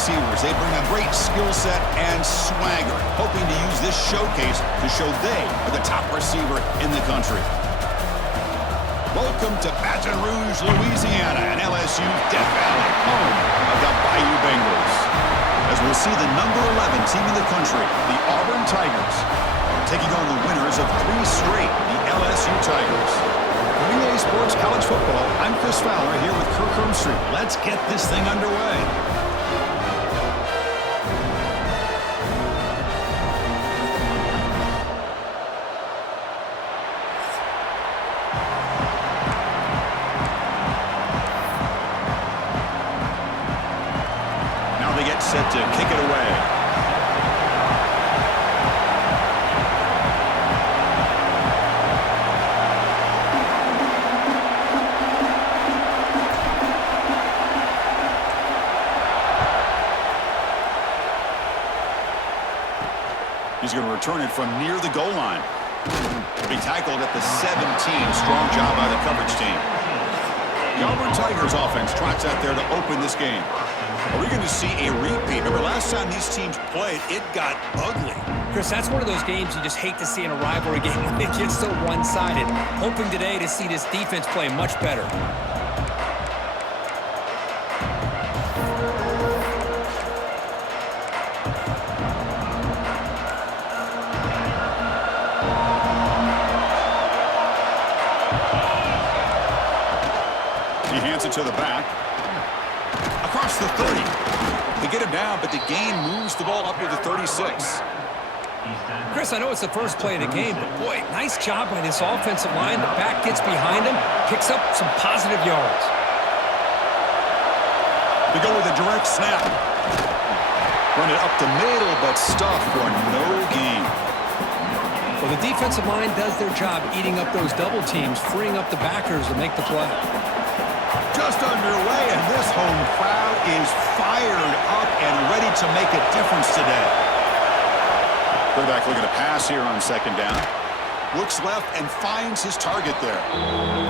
receivers. They bring a great skill set and swagger, hoping to use this showcase to show they are the top receiver in the country. Welcome to Baton Rouge, Louisiana, and LSU's Death Valley, home of the Bayou Bengals. As we'll see the number 11 team in the country, the Auburn Tigers, taking on the winners of 3 straight, the LSU Tigers. For EA Sports College Football, I'm Chris Fowler here with Kirk Hermstreet. Let's get this thing underway. Now they get set to kick it away. He's going to return it from near the goal line. He'll be tackled at the 17. Strong job by the coverage team. The Auburn Tigers offense trots out there to open this game. Are we going to see a repeat? Remember, last time these teams played, it got ugly. Chris, that's one of those games you just hate to see in a rivalry game when it gets so one-sided. Hoping today to see this defense play much better. To the back. Across the 30. They get him down, but the game moves the ball up to the 36. Chris, I know it's the first play of the game, but boy, nice job by this offensive line. The back gets behind him, picks up some positive yards. They go with a direct snap. Run it up the middle, but stuffed for no gain. Well, the defensive line does their job eating up those double teams, freeing up the backers to make the play. Just underway, and this home crowd is fired up and ready to make a difference today. Quarterback looking to pass here on second down. Looks left and finds his target there.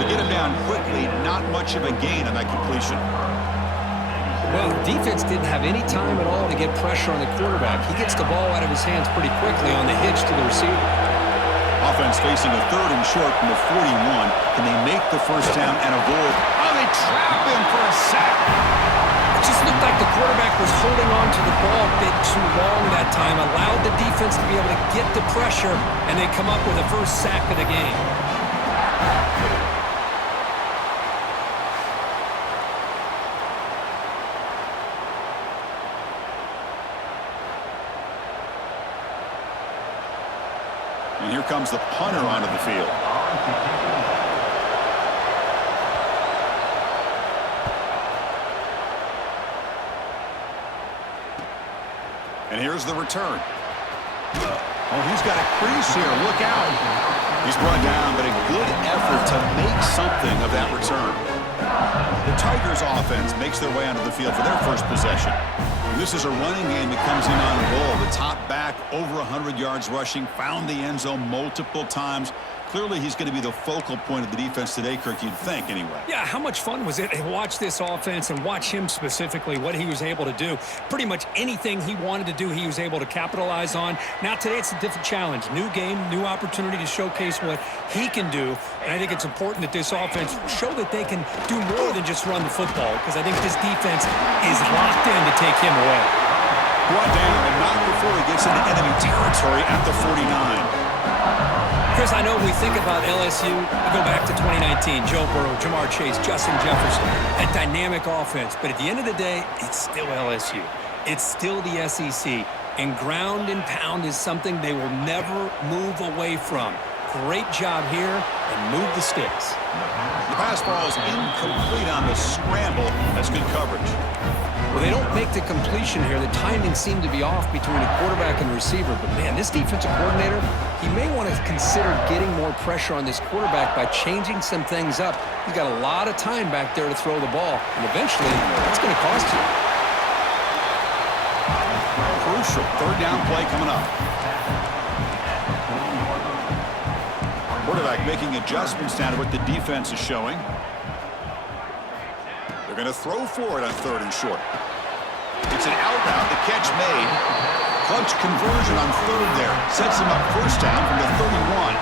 They get him down quickly, not much of a gain on that completion. Well, the defense didn't have any time at all to get pressure on the quarterback. He gets the ball out of his hands pretty quickly on the hitch to the receiver. Offense facing a 3rd and short from the 41. Can they make the first down and avoid? Oh, they trap him for a sack. It just looked like the quarterback was holding on to the ball a bit too long that time, allowed the defense to be able to get the pressure, and they come up with the first sack of the game. And here comes the punter onto the field. And here's the return. Oh, he's got a crease here. Look out. He's brought down, but a good effort to make something of that return. The Tigers offense makes their way onto the field for their first possession. This is a running game that comes in on a roll. The top back, over 100 yards rushing, found the end zone multiple times. Clearly, he's going to be the focal point of the defense today, Kirk, you'd think, anyway. Yeah, how much fun was it to watch this offense and watch him specifically, what he was able to do. Pretty much anything he wanted to do, he was able to capitalize on. Now, today, it's a different challenge. New game, new opportunity to showcase what he can do. And I think it's important that this offense show that they can do more than just run the football, because I think this defense is locked in to take him away. Brought down and not before he gets into enemy territory at the 49. Chris, I know we think about LSU, we go back to 2019, Joe Burrow, Jamar Chase, Justin Jefferson, a dynamic offense. But at the end of the day, it's still LSU. It's still the SEC. And ground and pound is something they will never move away from. Great job here, and move the sticks. The pass ball is incomplete on the scramble. That's good coverage. Well, they don't make the completion here. The timing seemed to be off between a quarterback and receiver. But, man, this defensive coordinator, he may want to consider getting more pressure on this quarterback by changing some things up. He's got a lot of time back there to throw the ball. And eventually, it's going to cost you. Crucial 3rd down play coming up. Quarterback making adjustments down to what the defense is showing. They're going to throw for it on 3rd and short. It's an out route, the catch made. Clutch conversion on third there. Sets him up first down from the 31.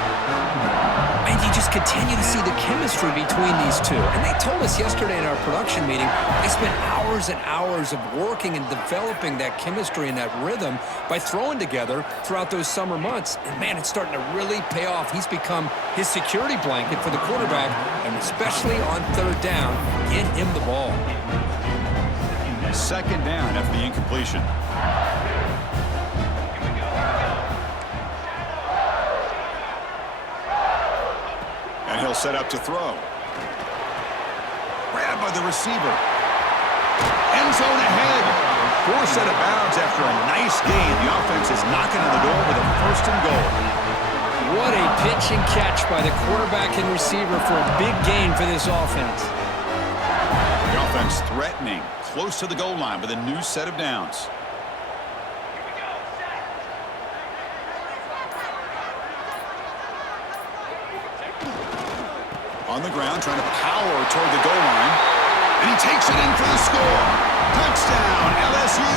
And you just continue to see the chemistry between these two. And they told us yesterday in our production meeting, they spent hours and hours of working and developing that chemistry and that rhythm by throwing together throughout those summer months. And, man, it's starting to really pay off. He's become his security blanket for the quarterback, and especially on third down, get him the ball. Second down after the incompletion. And he'll set up to throw. Grabbed by the receiver. End zone ahead. Forced out of bounds after a nice gain. The offense is knocking on the door with a first and goal. What a pitch and catch by the quarterback and receiver for a big gain for this offense. The offense threatening, close to the goal line with a new set of downs. On the ground, trying to power toward the goal line. And he takes it in for the score. Touchdown, LSU.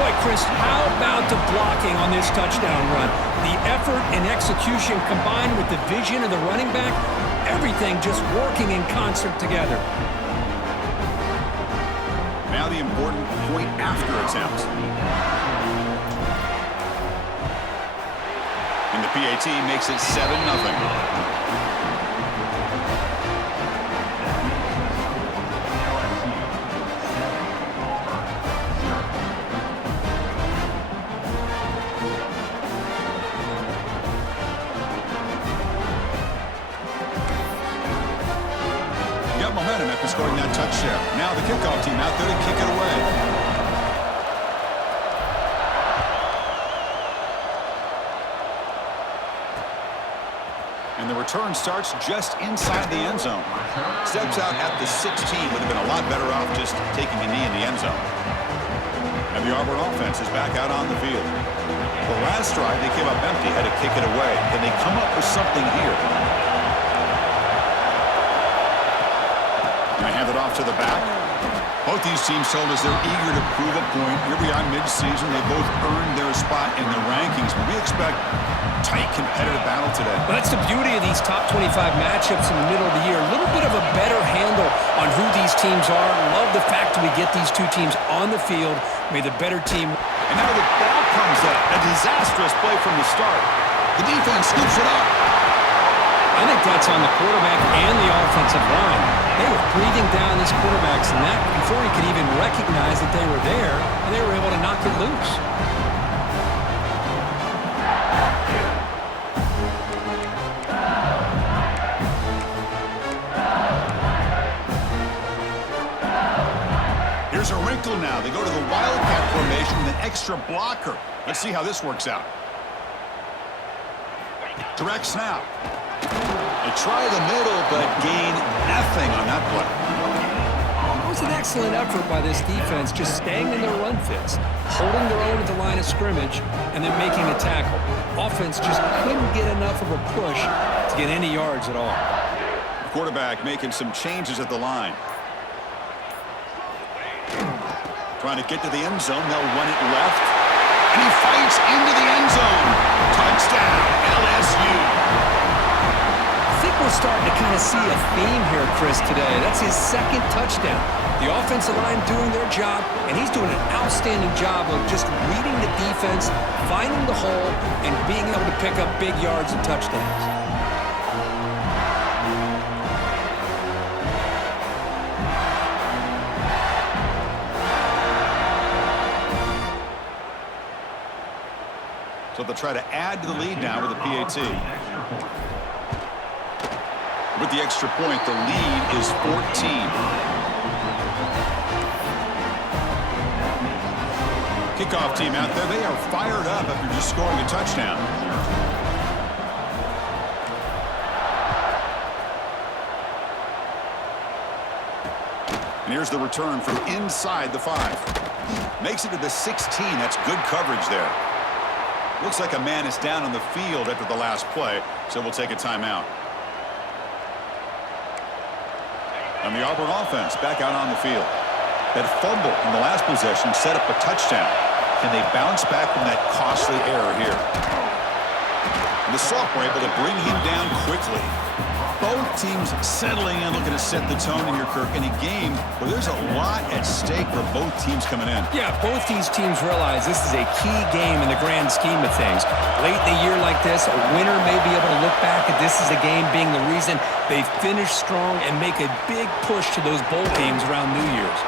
Boy, Chris, how about the blocking on this touchdown run? The effort and execution combined with the vision of the running back, everything just working in concert together. Now the important point after attempt. And the PAT makes it 7-0. Momentum after scoring that touchdown. Now the kickoff team out there to kick it away. And the return starts just inside the end zone. Steps out at the 16. Would have been a lot better off just taking a knee in the end zone. And the Auburn offense is back out on the field. The last drive they came up empty, had to kick it away. Can they come up with something here? Hand it off to the back. Both these teams told us they're eager to prove a point. Here we are mid-season. They both earned their spot in the rankings, but we expect tight, competitive battle today. Well, that's the beauty of these top 25 matchups in the middle of the year. A little bit of a better handle on who these teams are. Love the fact that we get these two teams on the field. May the better team. And now the ball comes up. A disastrous play from the start. The defense scoops it up. I think that's on the quarterback and the offensive line. They were breathing down this quarterback's neck before he could even recognize that they were there, and they were able to knock it loose. Here's a wrinkle now. They go to the Wildcat formation with an extra blocker. Let's see how this works out. Direct snap. They try the middle, but gain nothing on that play. It was an excellent effort by this defense, just staying in their run fits, holding their own at the line of scrimmage, and then making a tackle. Offense just couldn't get enough of a push to get any yards at all. The quarterback making some changes at the line. Trying to get to the end zone. They'll run it left. And he fights into the end zone. Touchdown, LSU. I think we're starting to kind of see a theme here, Chris, today. That's his second touchdown. The offensive line doing their job, and he's doing an outstanding job of just reading the defense, finding the hole, and being able to pick up big yards and touchdowns. So they'll try to add to the lead now with the PAT. With the extra point, the lead is 14. Kickoff team out there, they are fired up after just scoring a touchdown. And here's the return from inside the 5. Makes it to the 16. That's good coverage there. Looks like a man is down on the field after the last play, so we'll take a timeout. And the Auburn offense back out on the field. That fumble in the last possession set up a touchdown. Can they bounce back from that costly error here? And the sophomore able to bring him down quickly. Both teams settling in, looking to set the tone in here, Kirk, in a game where there's a lot at stake for both teams coming in. Yeah, both these teams realize this is a key game in the grand scheme of things. Late in a year like this, a winner may be able to look back at this as a game being the reason they finish strong and make a big push to those bowl games around New Year's.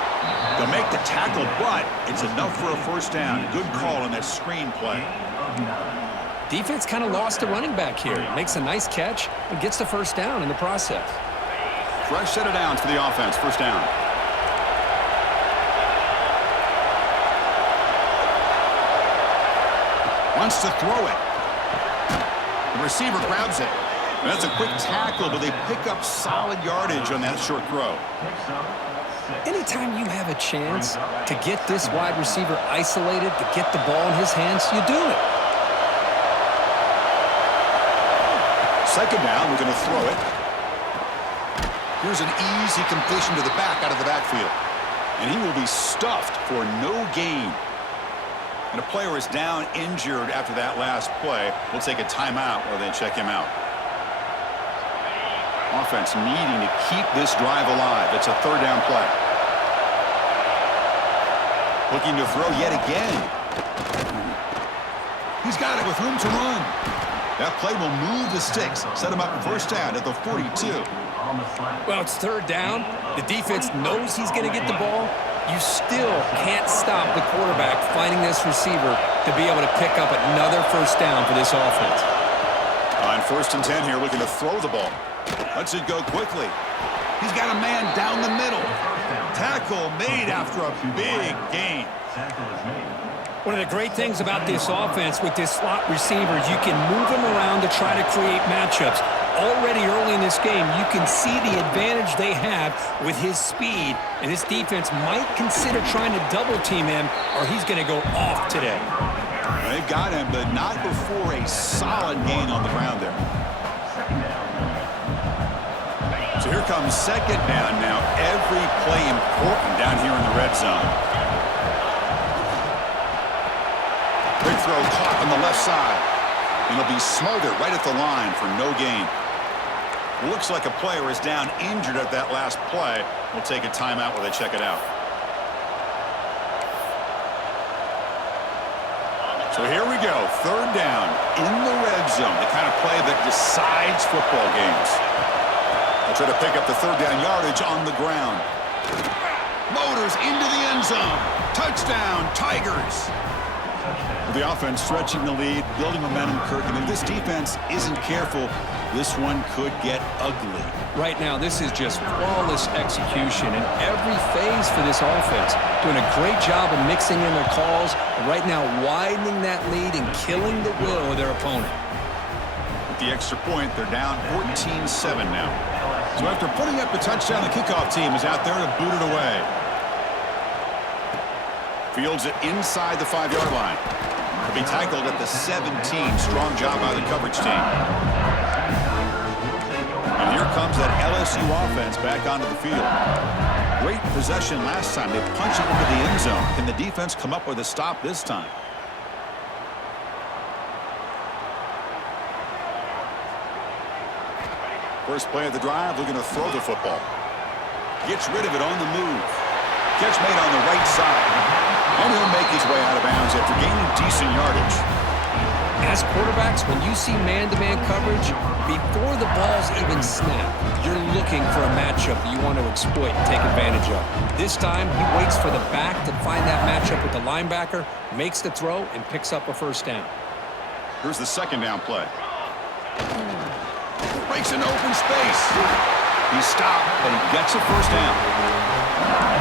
They'll make the tackle, but it's enough for a first down. Good call on that screen play. Defense kind of lost the running back here. Makes a nice catch and gets the first down in the process. Fresh set of downs for the offense. First down. Wants to throw it. The receiver grabs it. And that's a quick tackle, but they pick up solid yardage on that short throw. Anytime you have a chance to get this wide receiver isolated, to get the ball in his hands, you do it. Second down, we're going to throw it. Here's an easy completion to the back out of the backfield. And he will be stuffed for no gain. And a player is down injured after that last play. We'll take a timeout while they check him out. Offense needing to keep this drive alive. It's a third down play. Looking to throw yet again. He's got it with room to run. That play will move the sticks, set him up first down at the 42. Well, it's third down. The defense knows he's going to get the ball. You still can't stop the quarterback finding this receiver to be able to pick up another first down for this offense. On first and 10 here, looking to throw the ball. Lets it go quickly. He's got a man down the middle. Tackle made after a big gain. One of the great things about this offense with this slot receiver, you can move him around to try to create matchups. Already early in this game, you can see the advantage they have with his speed, and this defense might consider trying to double team him, or he's going to go off today. They've got him, but not before a solid gain on the ground there. So here comes second down now. Every play important down here in the red zone. Big throw caught on the left side. And it'll be smothered right at the line for no gain. Looks like a player is down injured at that last play. We'll take a timeout while they check it out. So here we go. Third down in the red zone. The kind of play that decides football games. They'll try to pick up the third down yardage on the ground. Motors into the end zone. Touchdown, Tigers. The offense stretching the lead, building momentum, Kirk. And if this defense isn't careful, this one could get ugly. Right now, this is just flawless execution in every phase for this offense. Doing a great job of mixing in their calls. And right now, widening that lead and killing the will of their opponent. With the extra point, they're down 14-7 now. So after putting up the touchdown, the kickoff team is out there to boot it away. Fields it inside the 5-yard line. He'll be tackled at the 17. Strong job by the coverage team. And here comes that LSU offense back onto the field. Great possession last time. They punched it into the end zone. Can the defense come up with a stop this time? First play of the drive, looking to throw the football. Gets rid of it on the move. Catch made on the right side. And he'll make his way out of bounds after gaining decent yardage. As quarterbacks, when you see man-to-man coverage, before the balls even snap, you're looking for a matchup that you want to exploit and take advantage of. This time, he waits for the back to find that matchup with the linebacker, makes the throw, and picks up a first down. Here's the second down play. Breaks an open space. He's stopped, but he gets a first down.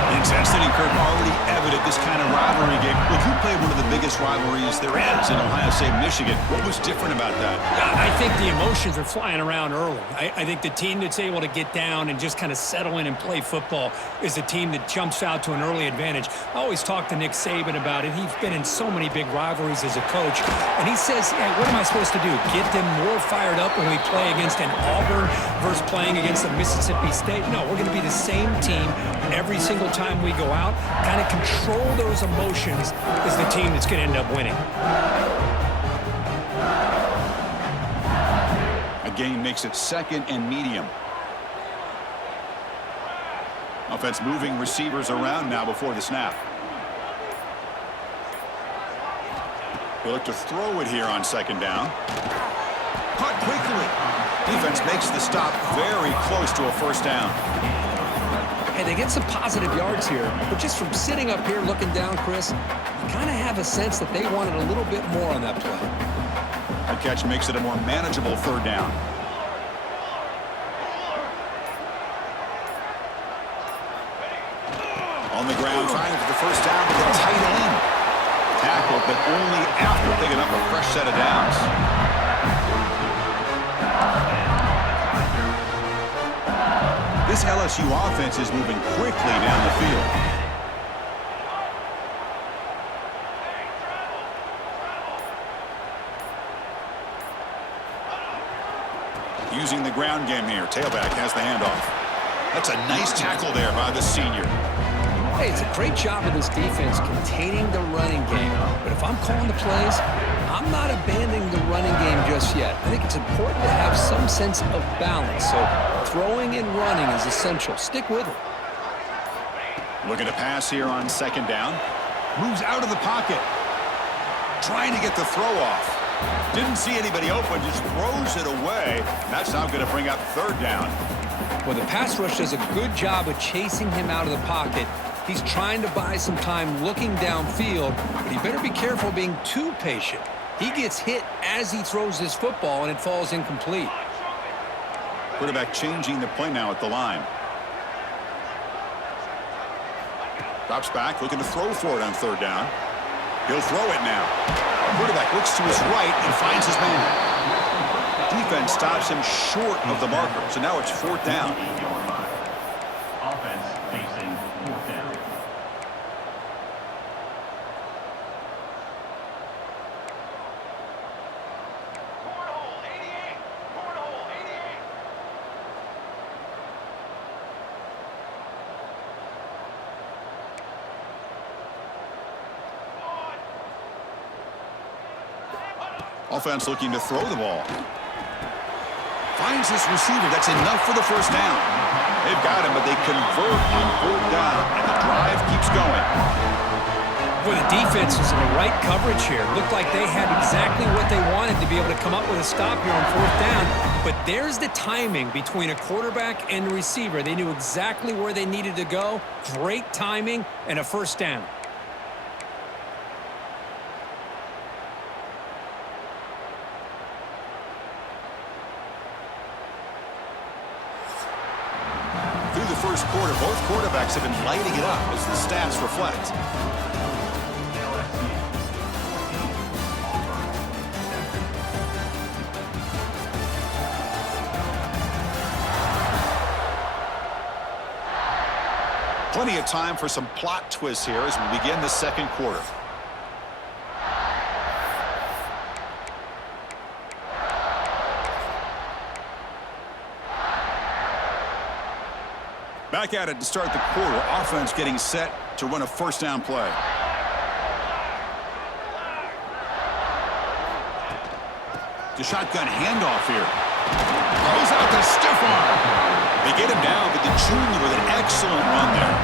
The intensity, Kirk, already evident coveted this kind of rivalry game. Look, you played one of the biggest rivalries there is in Ohio State, Michigan. What was different about that? I think the emotions are flying around early. I think the team that's able to get down and just kind of settle in and play football is the team that jumps out to an early advantage. I always talk to Nick Saban about it. He's been in so many big rivalries as a coach, and he says, hey, what am I supposed to do? Get them more fired up when we play against an Auburn versus playing against a Mississippi State? No, we're going to be the same team every single time we go out. Kind of control those emotions is the team that's going to end up winning. A gain makes it 2nd and medium. Offense moving receivers around now before the snap. He'll look to throw it here on 2nd down. Caught quickly. Defense makes the stop very close to a 1st down. Hey, they get some positive yards here, but just from sitting up here looking down, Chris, you kind of have a sense that they wanted a little bit more on that play. The catch makes it a more manageable 3rd down. On the ground, trying for the 1st down with a tight end. Tackled, but only after picking up a fresh set of downs. This LSU offense is moving quickly down the field. Using the ground game here. Tailback has the handoff. That's a nice tackle there by the senior. Hey, it's a great job of this defense containing the running game. But if I'm calling the plays, I'm not abandoning the running game just yet. I think it's important to have some sense of balance. So throwing and running is essential. Stick with it. Looking to pass here on 2nd down. Moves out of the pocket. Trying to get the throw off. Didn't see anybody open, just throws it away. That's now going to bring up 3rd down. Well, the pass rush does a good job of chasing him out of the pocket. He's trying to buy some time looking downfield, but he better be careful being too patient. He gets hit as he throws this football, and it falls incomplete. Quarterback changing the play now at the line. Drops back, looking to throw for it on 3rd down. He'll throw it now. Quarterback looks to his right and finds his man. Defense stops him short of the marker, so now it's 4th down. Offense facing 4th down. Offense looking to throw the ball. Finds this receiver. That's enough for the 1st down. They've got him, but they convert on 4th down, and the drive keeps going. Well, the defense was in the right coverage here. Looked like they had exactly what they wanted to be able to come up with a stop here on 4th down. But there's the timing between a quarterback and the receiver. They knew exactly where they needed to go. Great timing and a 1st down. Through the 1st quarter, both quarterbacks have been lighting it up as the stats reflect. Plenty of time for some plot twists here as we begin the 2nd quarter. Back at it to start the quarter. Offense getting set to run a 1st down play. The shotgun handoff here. Throws out the stiff arm. They get him down, but the junior with an excellent run there.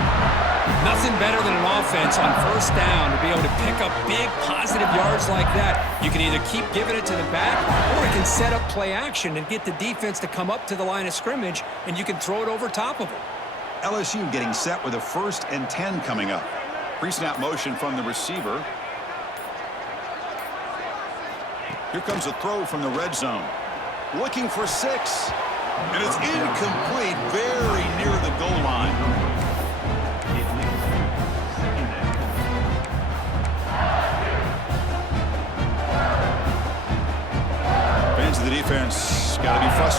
Nothing better than an offense on 1st down to be able to pick up big positive yards like that. You can either keep giving it to the back, or you can set up play action and get the defense to come up to the line of scrimmage, and you can throw it over top of them. LSU getting set with a 1st and 10 coming up. Pre-snap motion from the receiver. Here comes a throw from the red zone. Looking for 6. And it's incomplete, very near the goal line.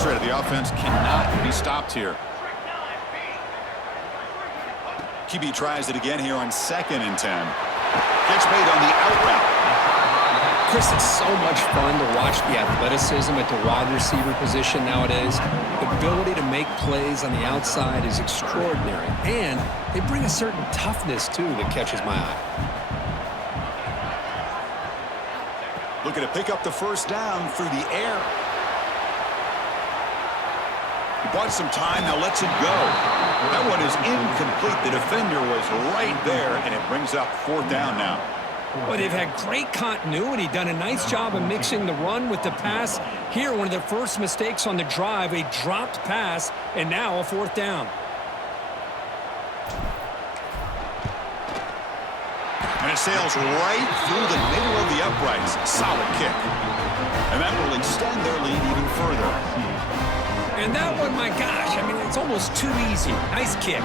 frustrated. The offense cannot be stopped here. QB tries it again here on 2nd and 10. Catch made on the out route. Chris, it's so much fun to watch the athleticism at the wide receiver position nowadays. The ability to make plays on the outside is extraordinary. And they bring a certain toughness, too, that catches my eye. Looking to pick up the first down through the air. He bought some time, now lets it go. That one is incomplete. The defender was right there, and it brings up 4th down now. Well, they've had great continuity, done a nice job of mixing the run with the pass. Here, one of their first mistakes on the drive, a dropped pass, and now a 4th down. And it sails right through the middle of the uprights. Solid kick. And that will extend their lead even further. And that one, my gosh, I mean, it's almost too easy. Nice kick.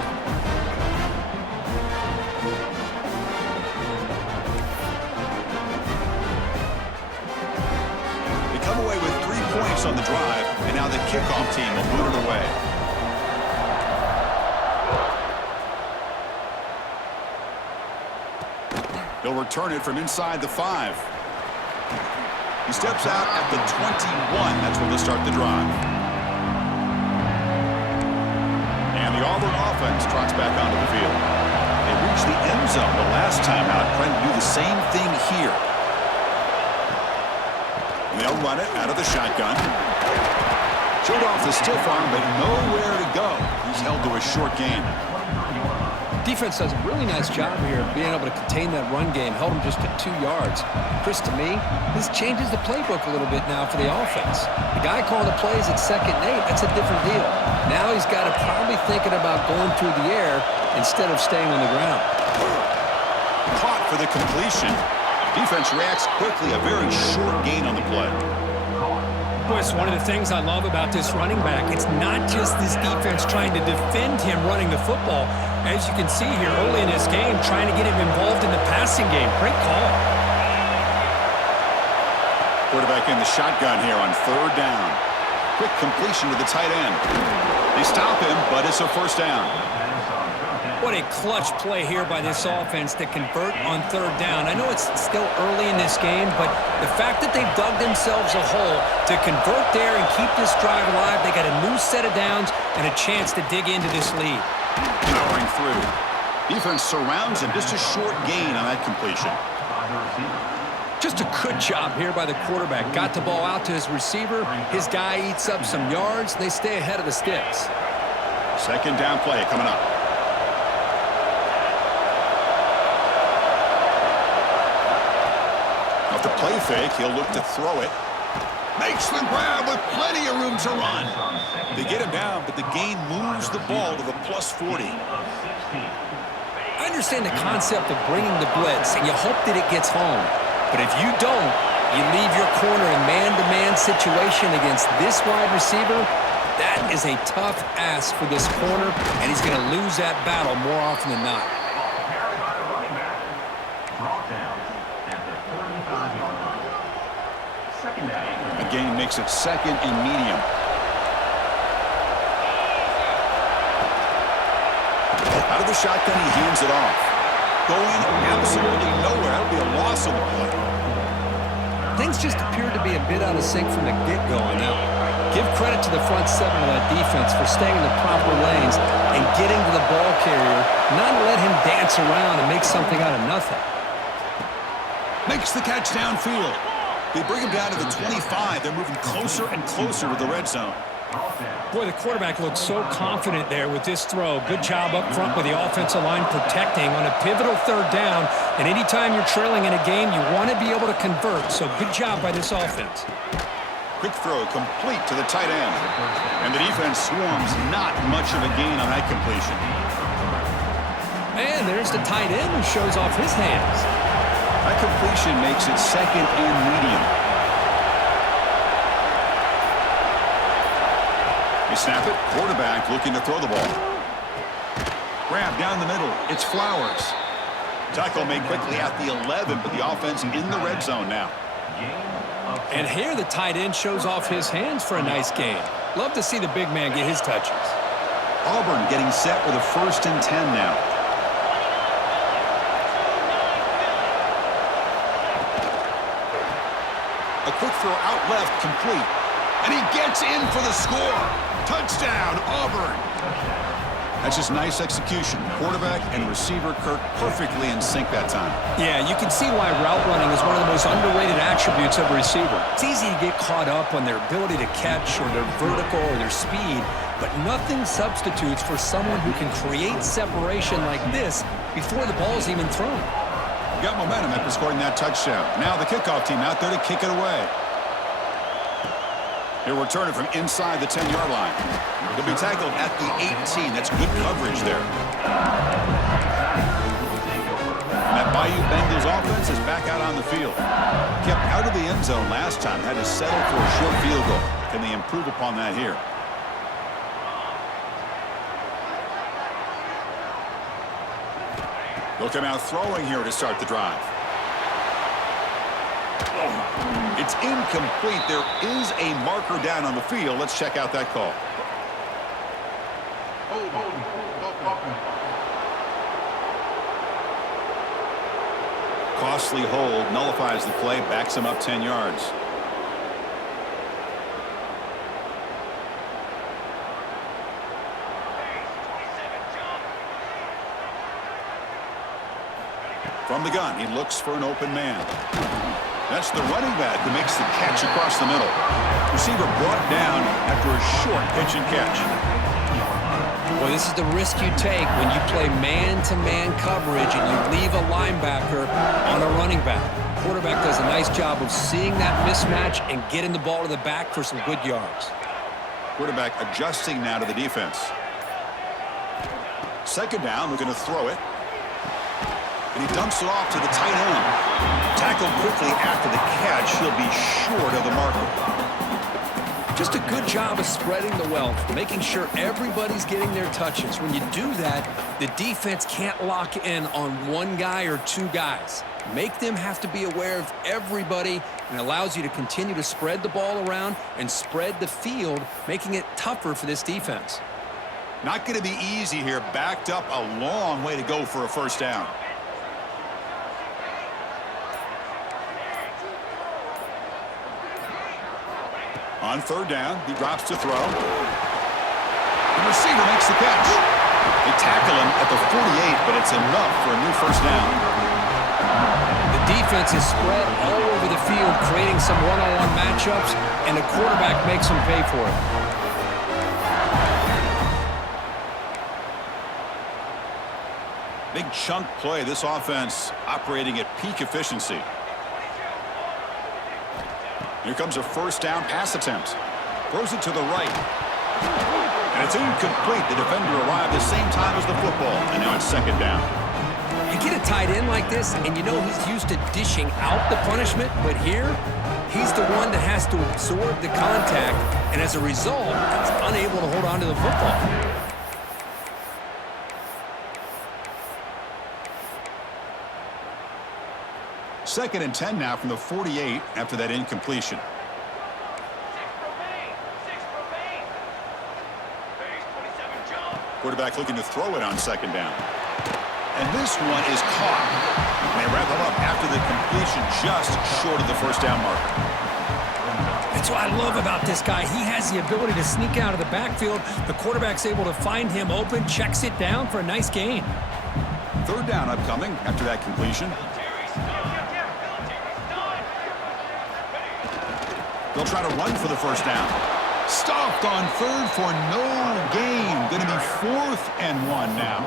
They come away with 3 points on the drive, and now the kickoff team will boot it away. They'll return it from inside the 5. He steps out at the 21. That's where they'll start the drive. And the Auburn offense trots back onto the field. They reached the end zone the last time out, trying to do the same thing here. And they'll run it out of the shotgun. Showed off the stiff arm, but nowhere to go. He's held to a short gain. Defense does a really nice job here of being able to contain that run game. Held him just at 2 yards. Chris, to me, this changes the playbook a little bit now for the offense. The guy calling the plays at 2nd and 8, that's a different deal. Now he's got to probably thinking about going through the air instead of staying on the ground. Caught for the completion. Defense reacts quickly. A very short gain on the play. Boy, it's one of the things I love about this running back. It's not just this defense trying to defend him running the football. As you can see here early in this game, trying to get him involved in the passing game. Great call. Quarterback in the shotgun here on 3rd down. Quick completion to the tight end. They stop him, but it's a 1st down. What a clutch play here by this offense to convert on 3rd down. I know it's still early in this game, but the fact that they've dug themselves a hole to convert there and keep this drive alive, they got a new set of downs and a chance to dig into this lead. Powering through. Defense surrounds him. Just a short gain on that completion. Just a good job here by the quarterback. Got the ball out to his receiver. His guy eats up some yards. They stay ahead of the sticks. 2nd down play coming up. Off the play fake, he'll look to throw it. Makes the grab with plenty of room to run. They get him down, but the gain moves the ball to the +40. I understand the concept of bringing the blitz, and you hope that it gets home. But if you don't, you leave your corner in man-to-man situation against this wide receiver. That is a tough ask for this corner, and he's going to lose that battle more often than not. The gain makes it 2nd and medium. Out of the shotgun, he hands it off. Going absolutely nowhere. That'll be a loss on the play. Things just appeared to be a bit out of sync from the get-go on that. Give credit to the front 7 of that defense for staying in the proper lanes and getting to the ball carrier, not let him dance around and make something out of nothing. Makes the catch downfield. They bring him down to the 25. They're moving closer and closer to the red zone. Boy, the quarterback looks so confident there with this throw. Good job up front with the offensive line protecting on a pivotal 3rd down. And anytime you're trailing in a game, you want to be able to convert. So good job by this offense. Quick throw complete to the tight end. And the defense swarms. Not much of a gain on that completion. And there's the tight end who shows off his hands. That completion makes it 2nd and medium. They snap it. Quarterback looking to throw the ball. Grab down the middle. It's Flowers. Tackle made quickly at the 11, but the offense in the red zone now. And here the tight end shows off his hands for a nice gain. Love to see the big man get his touches. Auburn getting set with a 1st and 10 now. A quick throw out left, complete. And he gets in for the score. Touchdown, Auburn. That's just nice execution. Quarterback and receiver Kirk perfectly in sync that time. Yeah, you can see why route running is one of the most underrated attributes of a receiver. It's easy to get caught up on their ability to catch or their vertical or their speed, but nothing substitutes for someone who can create separation like this before the ball is even thrown. Got momentum after scoring that touchdown. Now the kickoff team out there to kick it away. He'll return it from inside the 10-yard line. He'll be tackled at the 18. That's good coverage there. And that Bayou Bengals offense is back out on the field. Kept out of the end zone last time. Had to settle for a short field goal. Can they improve upon that here? They'll come out throwing here to start the drive. It's incomplete. There is a marker down on the field. Let's check out that call. Costly hold, nullifies the play, backs him up 10 yards. From the gun, he looks for an open man. That's the running back who makes the catch across the middle. Receiver brought down after a short pitch and catch. Well, this is the risk you take when you play man-to-man coverage and you leave a linebacker on a running back. Quarterback does a nice job of seeing that mismatch and getting the ball to the back for some good yards. Quarterback adjusting now to the defense. 2nd down, we're going to throw it. And he dumps it off to the tight end. Tackled quickly after the catch. He'll be short of the marker. Just a good job of spreading the wealth, making sure everybody's getting their touches. When you do that, the defense can't lock in on one guy or two guys. Make them have to be aware of everybody, and allows you to continue to spread the ball around and spread the field, making it tougher for this defense. Not going to be easy here. Backed up a long way to go for a 1st down. On 3rd down, he drops to throw. The receiver makes the catch. They tackle him at the 48, but it's enough for a new 1st down. The defense is spread all over the field, creating some one-on-one matchups, and the quarterback makes them pay for it. Big chunk play. This offense operating at peak efficiency. Here comes a 1st down pass attempt. Throws it to the right. And it's incomplete. The defender arrived the same time as the football. And now it's 2nd down. You get a tight end like this, and you know he's used to dishing out the punishment, but here, he's the one that has to absorb the contact, and as a result, he's unable to hold on to the football. Second and 10 now from the 48 after that incompletion. Quarterback looking to throw it on 2nd down. And this one is caught. And they wrap it up after the completion just short of the 1st down marker. That's what I love about this guy. He has the ability to sneak out of the backfield. The quarterback's able to find him open, checks it down for a nice gain. 3rd down upcoming after that completion. They'll try to run for the 1st down. Stopped on 3rd for no gain. Going to be 4th and 1 now.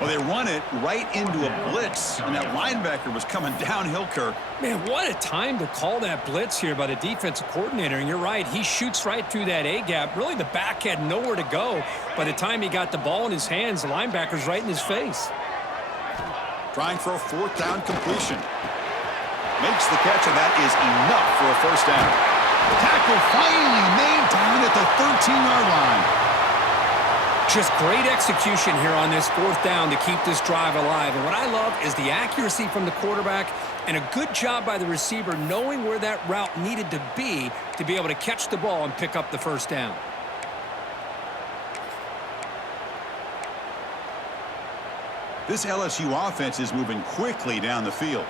Well, they run it right into a blitz, and that linebacker was coming downhill, Kirk. Man, what a time to call that blitz here by the defensive coordinator. And you're right, he shoots right through that A-gap. Really, the back had nowhere to go. By the time he got the ball in his hands, the linebacker's right in his face. Trying for a 4th down completion. Makes the catch, and that is enough for a 1st down. Tackle finally made down at the 13-yard line. Just great execution here on this fourth down to keep this drive alive. And what I love is the accuracy from the quarterback and a good job by the receiver knowing where that route needed to be able to catch the ball and pick up the first down. This LSU offense is moving quickly down the field.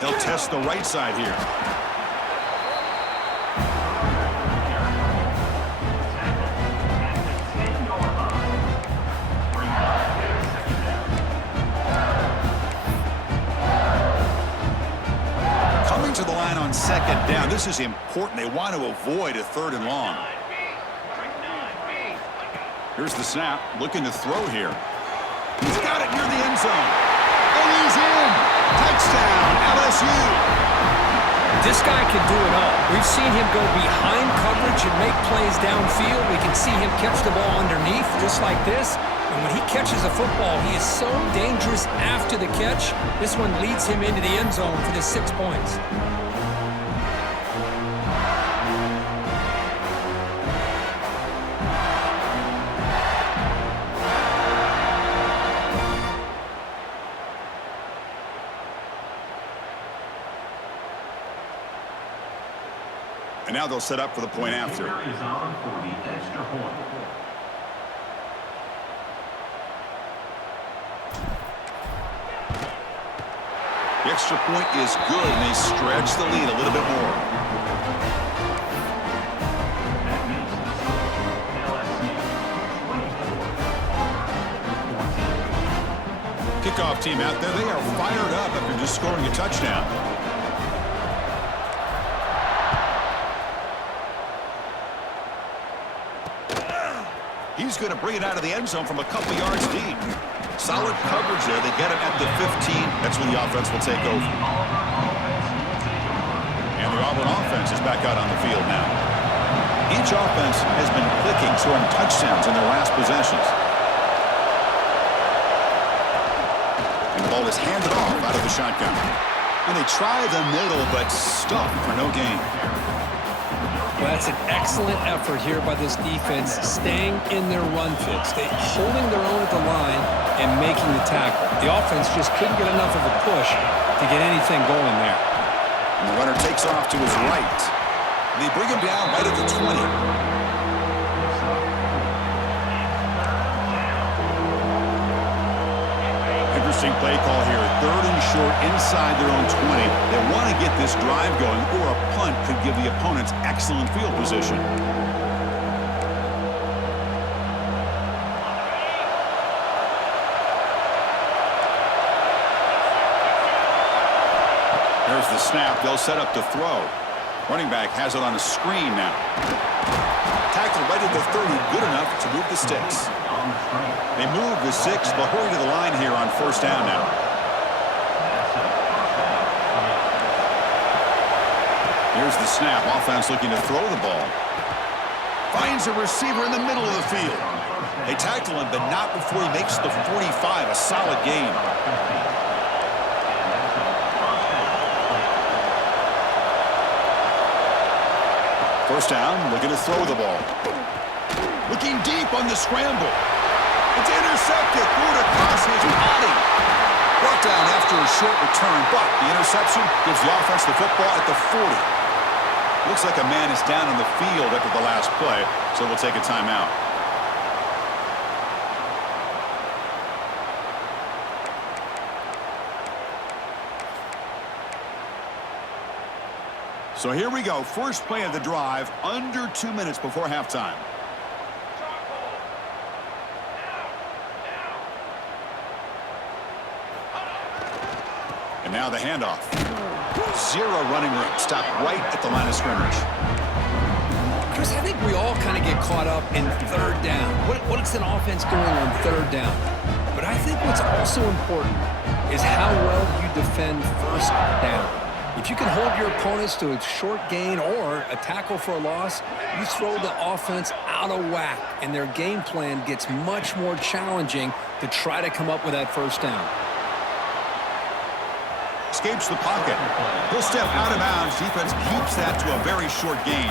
They'll test the right side here. Coming to the line on second down. This is important. They want to avoid a third and long. Here's the snap. Looking to throw here. He's got it near the end zone. And he's in. Touchdown, LSU. This guy can do it all. We've seen him go behind coverage and make plays downfield. We can see him catch the ball underneath just like this. And when he catches a football, he is so dangerous after the catch. This one leads him into the end zone for the 6 points. And now they'll set up for the point after. Is on for the extra point. The extra point is good, and they stretch the lead a little bit more. That makes the score LSU 24. Kickoff team out there, they are fired up after just scoring a touchdown. He's going to bring it out of the end zone from a couple yards deep. Solid coverage there. They get it at the 15. That's when the offense will take over. And the Auburn offense is back out on the field now. Each offense has been clicking, scoring touchdowns in their last possessions. And the ball is handed off out of the shotgun. And they try the middle, but stuffed for no gain. Well, that's an excellent effort here by this defense, staying in their run fits. They holding their own at the line and making the tackle. The offense just couldn't get enough of a push to get anything going there. And the runner takes off to his right. And they bring him down right at the 20. Interesting play call here. Third and short inside their own 20. They want to get this drive going, or a punt could give the opponents excellent field position. There's the snap. They'll set up to throw. Running back has it on a screen now. Tackle right at the 30. Good enough to move the sticks. They move the 6. They'll hurry to the line here on first down now. Here's the snap. Offense looking to throw the ball. Finds a receiver in the middle of the field. They tackle him, but not before he makes the 45. A solid gain. First down, looking to throw the ball. Looking deep on the scramble. It's intercepted. Threw it across his body. Brought down after a short return, but the interception gives the offense the football at the 40. Looks like a man is down on the field after the last play, so we'll take a timeout. So here we go. First play of the drive, under 2 minutes before halftime. And now the handoff. Zero running room. Stop right at the line of scrimmage. Chris, I think we all kind of get caught up in third down. What's an offense doing on third down? But I think what's also important is how well you defend first down. If you can hold your opponents to a short gain or a tackle for a loss, you throw the offense out of whack, and their game plan gets much more challenging to try to come up with that first down. escapes the pocket. He'll step out of bounds. Defense keeps that to a very short gain.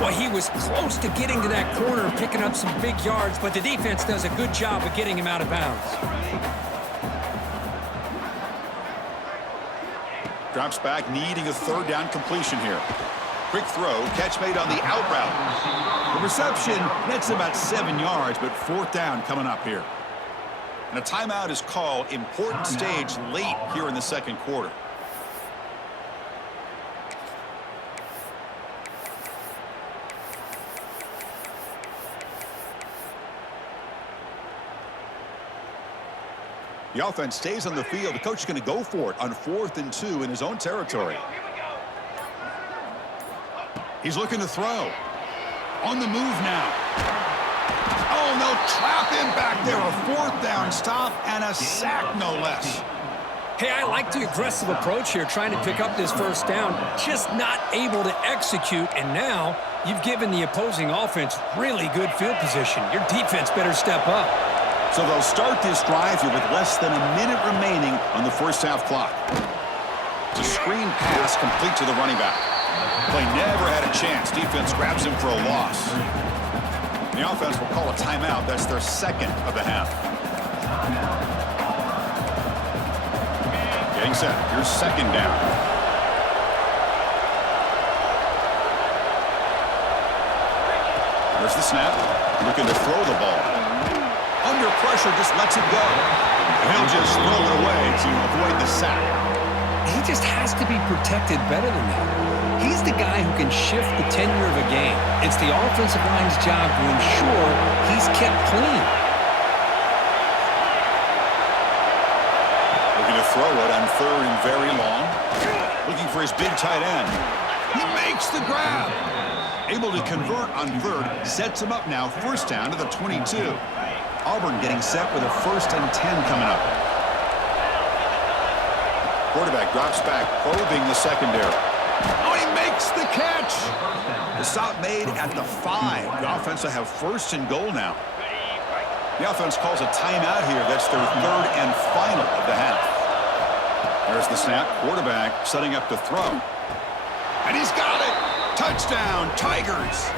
Well, he was close to getting to that corner and picking up some big yards, but the defense does a good job of getting him out of bounds. Drops back, needing a third down completion here. Quick throw, catch made on the out route. The reception nets about 7 yards, but fourth down coming up here. And a timeout is called. Important stage late here in the second quarter. The offense stays on the field. The coach is going to go for it on 4th and 2 in his own territory. He's looking to throw. On the move now. Oh, and they'll trap him back there. A fourth down stop and a sack, no less. Hey, I like the aggressive approach here, trying to pick up this first down, just not able to execute, and now you've given the opposing offense really good field position. Your defense better step up. So they'll start this drive here with less than a minute remaining on the first half clock. It's a screen pass complete to the running back. Play never had a chance. Defense grabs him for a loss. The offense will call a timeout. That's their second of the half. Getting set. Here's second down. There's the snap. Looking to throw the ball. Under pressure, just lets it go. And he'll just throw it away to avoid the sack. He just has to be protected better than that. He's the guy who can shift the tenure of a game. It's the offensive line's job to ensure he's kept clean. Looking to throw it on third and very long. Looking for his big tight end. He makes the grab. Able to convert on third. Sets him up now. First down to the 22. Auburn getting set with a 1st and 10 coming up. Quarterback drops back, probing the secondary. Oh, he makes the catch. The stop made at the 5. The offense will have 1st and goal now. The offense calls a timeout here. That's their 3rd and final of the half. There's the snap. Quarterback setting up to throw. And he's got it. Touchdown, Tigers.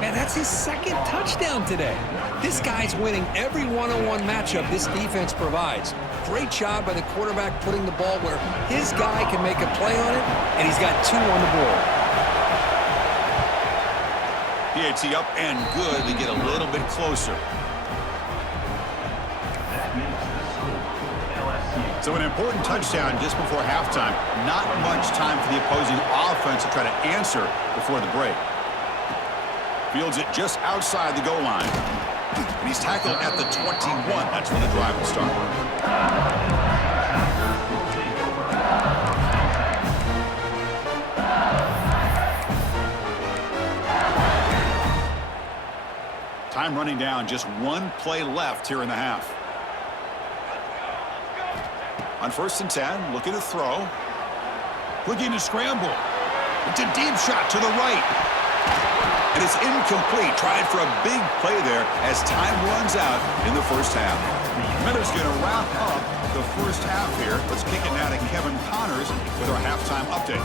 Man, that's his 2nd touchdown today. This guy's winning every one-on-one matchup this defense provides. Great job by the quarterback putting the ball where his guy can make a play on it, and he's got 2 on the board. PAT up and good. They get a little bit closer. So an important touchdown just before halftime. Not much time for the opposing offense to try to answer before the break. Fields it just outside the goal line. And he's tackled at the 21. That's when the drive will start. Time running down. Just 1 play left here in the half. On 1st and 10, looking to throw. Looking to scramble. It's a deep shot to the right. And it's incomplete. Tried for a big play there as time runs out in the first half. Miller's going to wrap up the first half here. Let's kick it now to Kevin Connors with our halftime update.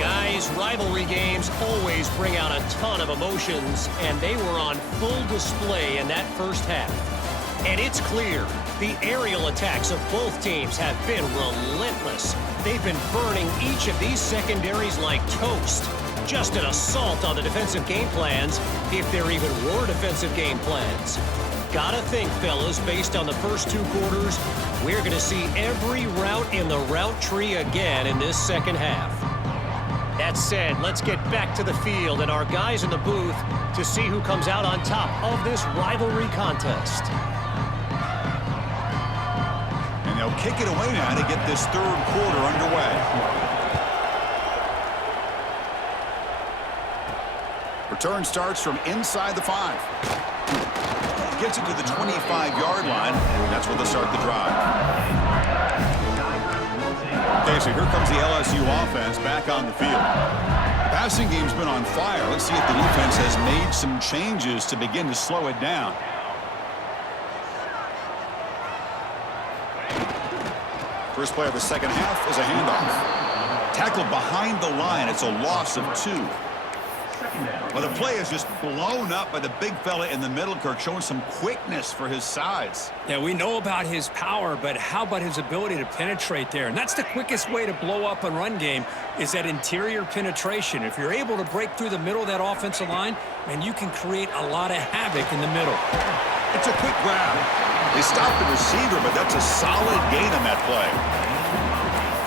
Guys, rivalry games always bring out a ton of emotions, and they were on full display in that first half. And it's clear the aerial attacks of both teams have been relentless. They've been burning each of these secondaries like toast. Just an assault on the defensive game plans, if there even were defensive game plans. Gotta think, fellas, based on the first 2 quarters, we're going to see every route in the route tree again in this second half. That said, let's get back to the field and our guys in the booth to see who comes out on top of this rivalry contest. And they'll kick it away now to get this 3rd quarter underway. Return starts from inside the 5. Gets it to the 25-yard line. That's where they'll start the drive. Okay, so here comes the LSU offense back on the field. The passing game's been on fire. Let's see if the defense has made some changes to begin to slow it down. First play of the second half is a handoff. Tackled behind the line. It's a loss of 2. Well, the play is just blown up by the big fella in the middle, Kirk, showing some quickness for his size. Yeah, we know about his power, but how about his ability to penetrate there? And that's the quickest way to blow up a run game is that interior penetration. If you're able to break through the middle of that offensive line, man, you can create a lot of havoc in the middle. It's a quick grab. They stopped the receiver, but that's a solid gain on that play.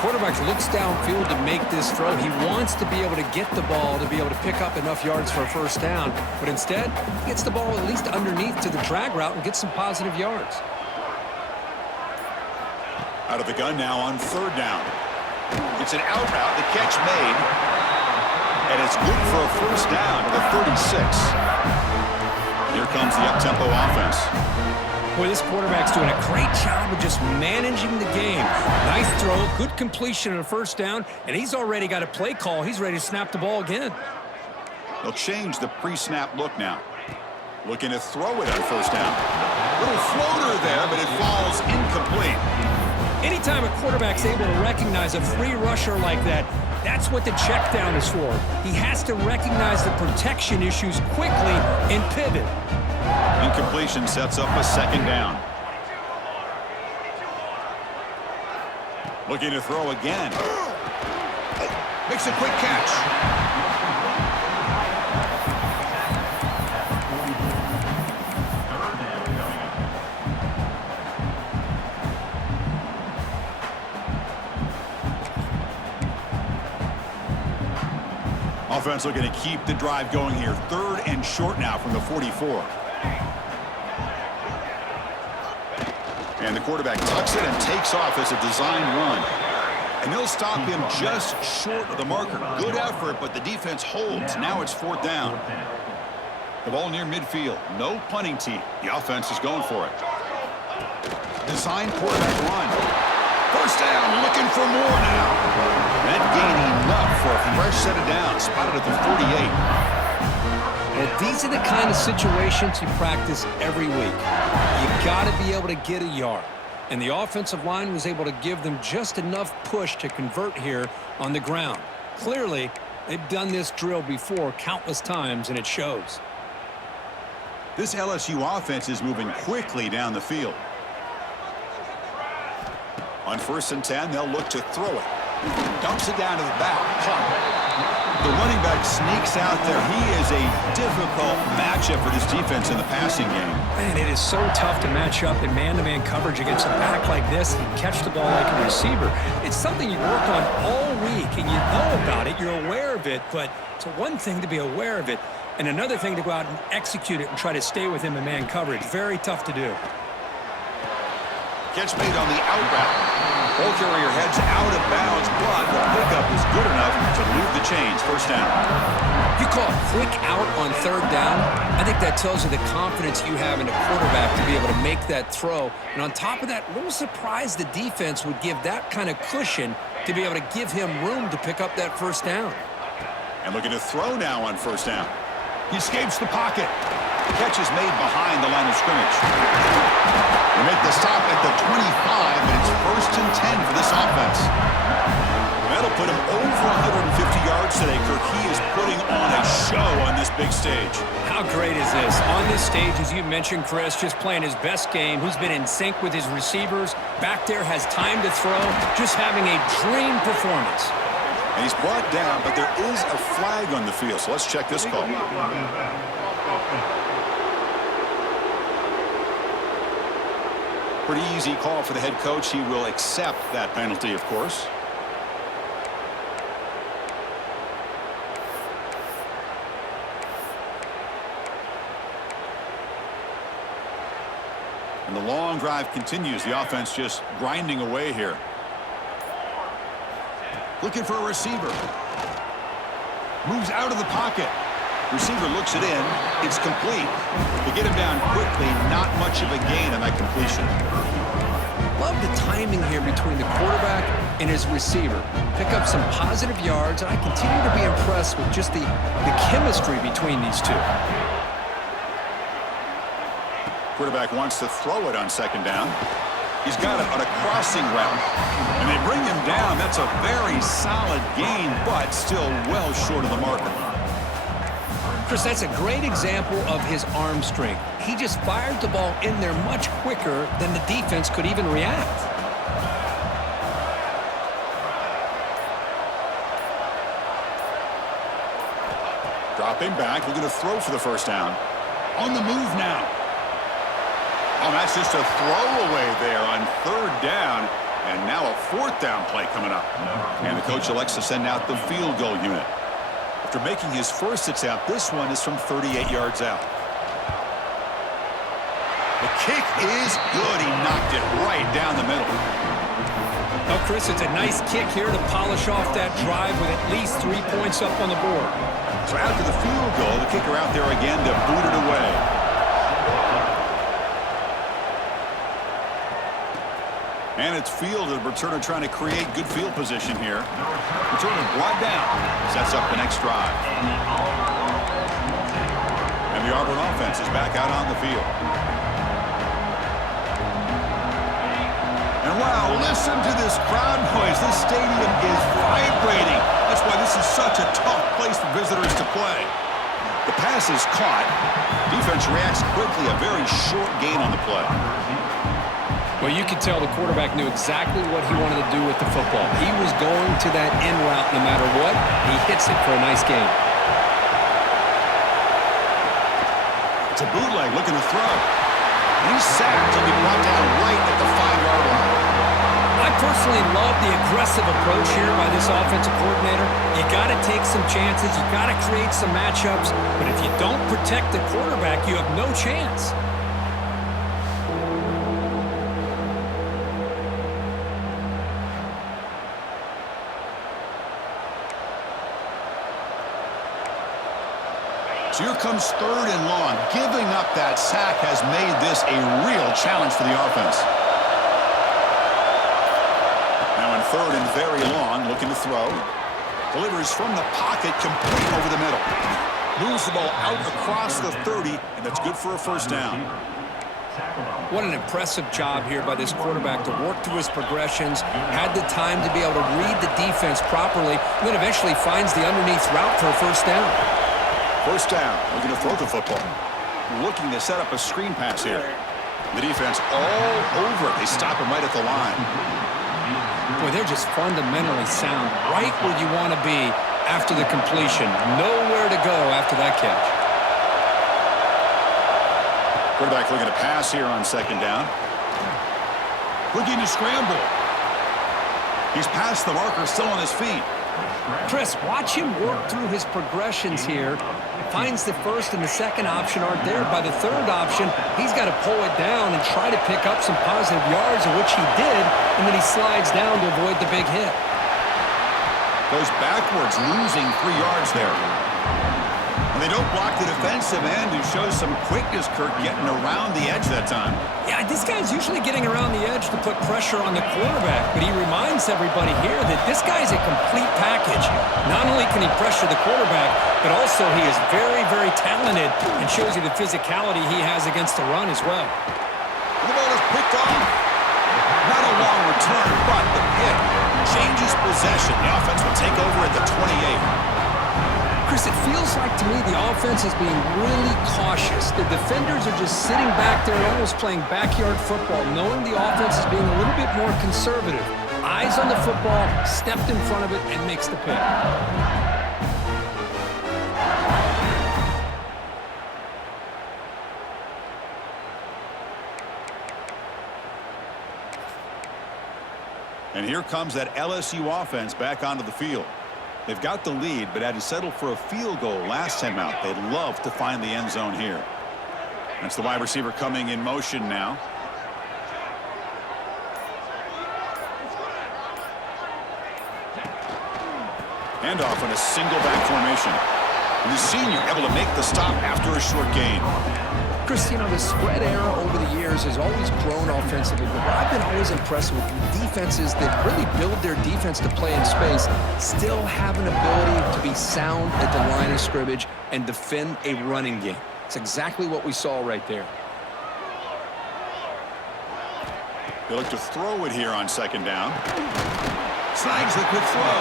Quarterback looks downfield to make this throw. He wants to be able to get the ball to be able to pick up enough yards for a first down, but instead, he gets the ball at least underneath to the drag route and gets some positive yards. Out of the gun now on third down. It's an out route, the catch made, and it's good for a first down to the 36. Here comes the up-tempo offense. Boy, this quarterback's doing a great job of just managing the game. Nice throw, good completion on a first down, and he's already got a play call. He's ready to snap the ball again. They'll change the pre-snap look now. Looking to throw it on first down. Little floater there, but it falls incomplete. Anytime a quarterback's able to recognize a free rusher like that, that's what the check down is for. He has to recognize the protection issues quickly and pivot. Incompletion sets up a second down. Looking to throw again. Makes a quick catch. Offense looking to keep the drive going here. Third and short now from the 44. And the quarterback tucks it and takes off as a design run. And they'll stop him just short of the marker. Good effort, but the defense holds. Now it's fourth down. The ball near midfield. No punting tee. The offense is going for it. Design quarterback run. First down, looking for more now. That gain enough for a fresh set of downs. Spotted at the 48. Well, these are the kind of situations you practice every week. You got to be able to get a yard. And the offensive line was able to give them just enough push to convert here on the ground. Clearly, they've done this drill before countless times, and it shows. This LSU offense is moving quickly down the field. On 1st and 10, they'll look to throw it. Dumps it down to the back. The running back sneaks out there. He is a difficult matchup for this defense in the passing game. Man, it is so tough to match up in man-to-man coverage against a back like this and catch the ball like a receiver. It's something you work on all week, and you know about it. You're aware of it, but it's one thing to be aware of it, and another thing to go out and execute it and try to stay with him in man coverage. Very tough to do. Catch made on the out route. Ball carrier heads out of bounds, but the pickup is good enough to move the chains. First down. You call a quick out on third down. I think that tells you the confidence you have in a quarterback to be able to make that throw. And on top of that, a little surprised the defense would give that kind of cushion to be able to give him room to pick up that first down. And looking to throw now on first down. He escapes the pocket. Catch is made behind the line of scrimmage. They make the stop at the 25, but it's 1st and 10 for this offense. That'll put him over 150 yards today, Kirk. He is putting on a show on this big stage. How great is this? On this stage, as you mentioned, Chris, just playing his best game. He's been in sync with his receivers. Back there, has time to throw. Just having a dream performance. And he's brought down, but there is a flag on the field, so let's check this call. Pretty easy call for the head coach. He will accept that penalty, of course. And the long drive continues. The offense just grinding away here. Looking for a receiver. Moves out of the pocket. Receiver looks it in. It's complete. They get him down quickly. Not much of a gain on that completion. Love the timing here between the quarterback and his receiver. Pick up some positive yards, and I continue to be impressed with just the chemistry between these two. Quarterback wants to throw it on second down. He's got it on a crossing route. And they bring him down. That's a very solid gain, but still well short of the marker. Chris, that's a great example of his arm strength. He just fired the ball in there much quicker than the defense could even react. Dropping back, looking to throw for the first down. On the move now. Oh, that's just a throwaway there on third down. And now a fourth down play coming up. And the coach elects to send out the field goal unit. After making his first attempt, this one is from 38 yards out. The kick is good. He knocked it right down the middle. Well, Chris, it's a nice kick here to polish off that drive with at least 3 points up on the board. So after the field goal, the kicker out there again to boot it away. And it's fielded. Returner trying to create good field position here. Returner brought down. Sets up the next drive. And the Auburn offense is back out on the field. And wow, listen to this crowd noise. This stadium is vibrating. That's why this is such a tough place for visitors to play. The pass is caught. Defense reacts quickly. A very short gain on the play. Well, you could tell the quarterback knew exactly what he wanted to do with the football. He was going to that in route no matter what. He hits it for a nice gain. It's a bootleg looking to throw. He's sacked. He'll be brought down right at the 5-yard line. I personally love the aggressive approach here by this offensive coordinator. You got to take some chances. You got to create some matchups. But if you don't protect the quarterback, you have no chance. So here comes third and long. Giving up that sack has made this a real challenge for the offense. Now in third and very long, looking to throw. Delivers from the pocket, complete over the middle. Moves the ball out across the 30, and that's good for a first down. What an impressive job here by this quarterback to work through his progressions, had the time to be able to read the defense properly, and then eventually finds the underneath route for a first down. First down, looking to throw the football. Looking to set up a screen pass here. The defense all over it. They stop him right at the line. Boy, they're just fundamentally sound, right where you want to be after the completion. Nowhere to go after that catch. Quarterback looking to pass here on second down. Looking to scramble. He's past the marker, still on his feet. Chris, watch him work through his progressions here. Finds the first and the second option aren't there. By the third option, he's got to pull it down and try to pick up some positive yards, of which he did, and then he slides down to avoid the big hit. Goes backwards, losing 3 yards there. And they don't block the defensive end, who shows some quickness, Kirk, getting around the edge that time. Yeah, this guy's usually getting around the edge to put pressure on the quarterback, but he reminds everybody here that this guy's a complete package. Not only can he pressure the quarterback, but also he is very, very talented and shows you the physicality he has against the run as well. And the ball is picked off. Not a long return, but the pick changes possession. The offense will take over at the 28. Chris, it feels like to me the offense is being really cautious. The defenders are just sitting back there almost playing backyard football, knowing the offense is being a little bit more conservative. Eyes on the football, stepped in front of it, and makes the pick. And here comes that LSU offense back onto the field. They've got the lead, but had to settle for a field goal last time out. They'd love to find the end zone here. That's the wide receiver coming in motion now. Handoff on a single back formation. And the senior able to make the stop after a short gain. Chris, you know, the spread era over the years has always grown offensively, but what I've been always impressed with defenses that really build their defense to play in space still have an ability to be sound at the line of scrimmage and defend a running game. It's exactly what we saw right there. They look to throw it here on second down. Snags the quick throw.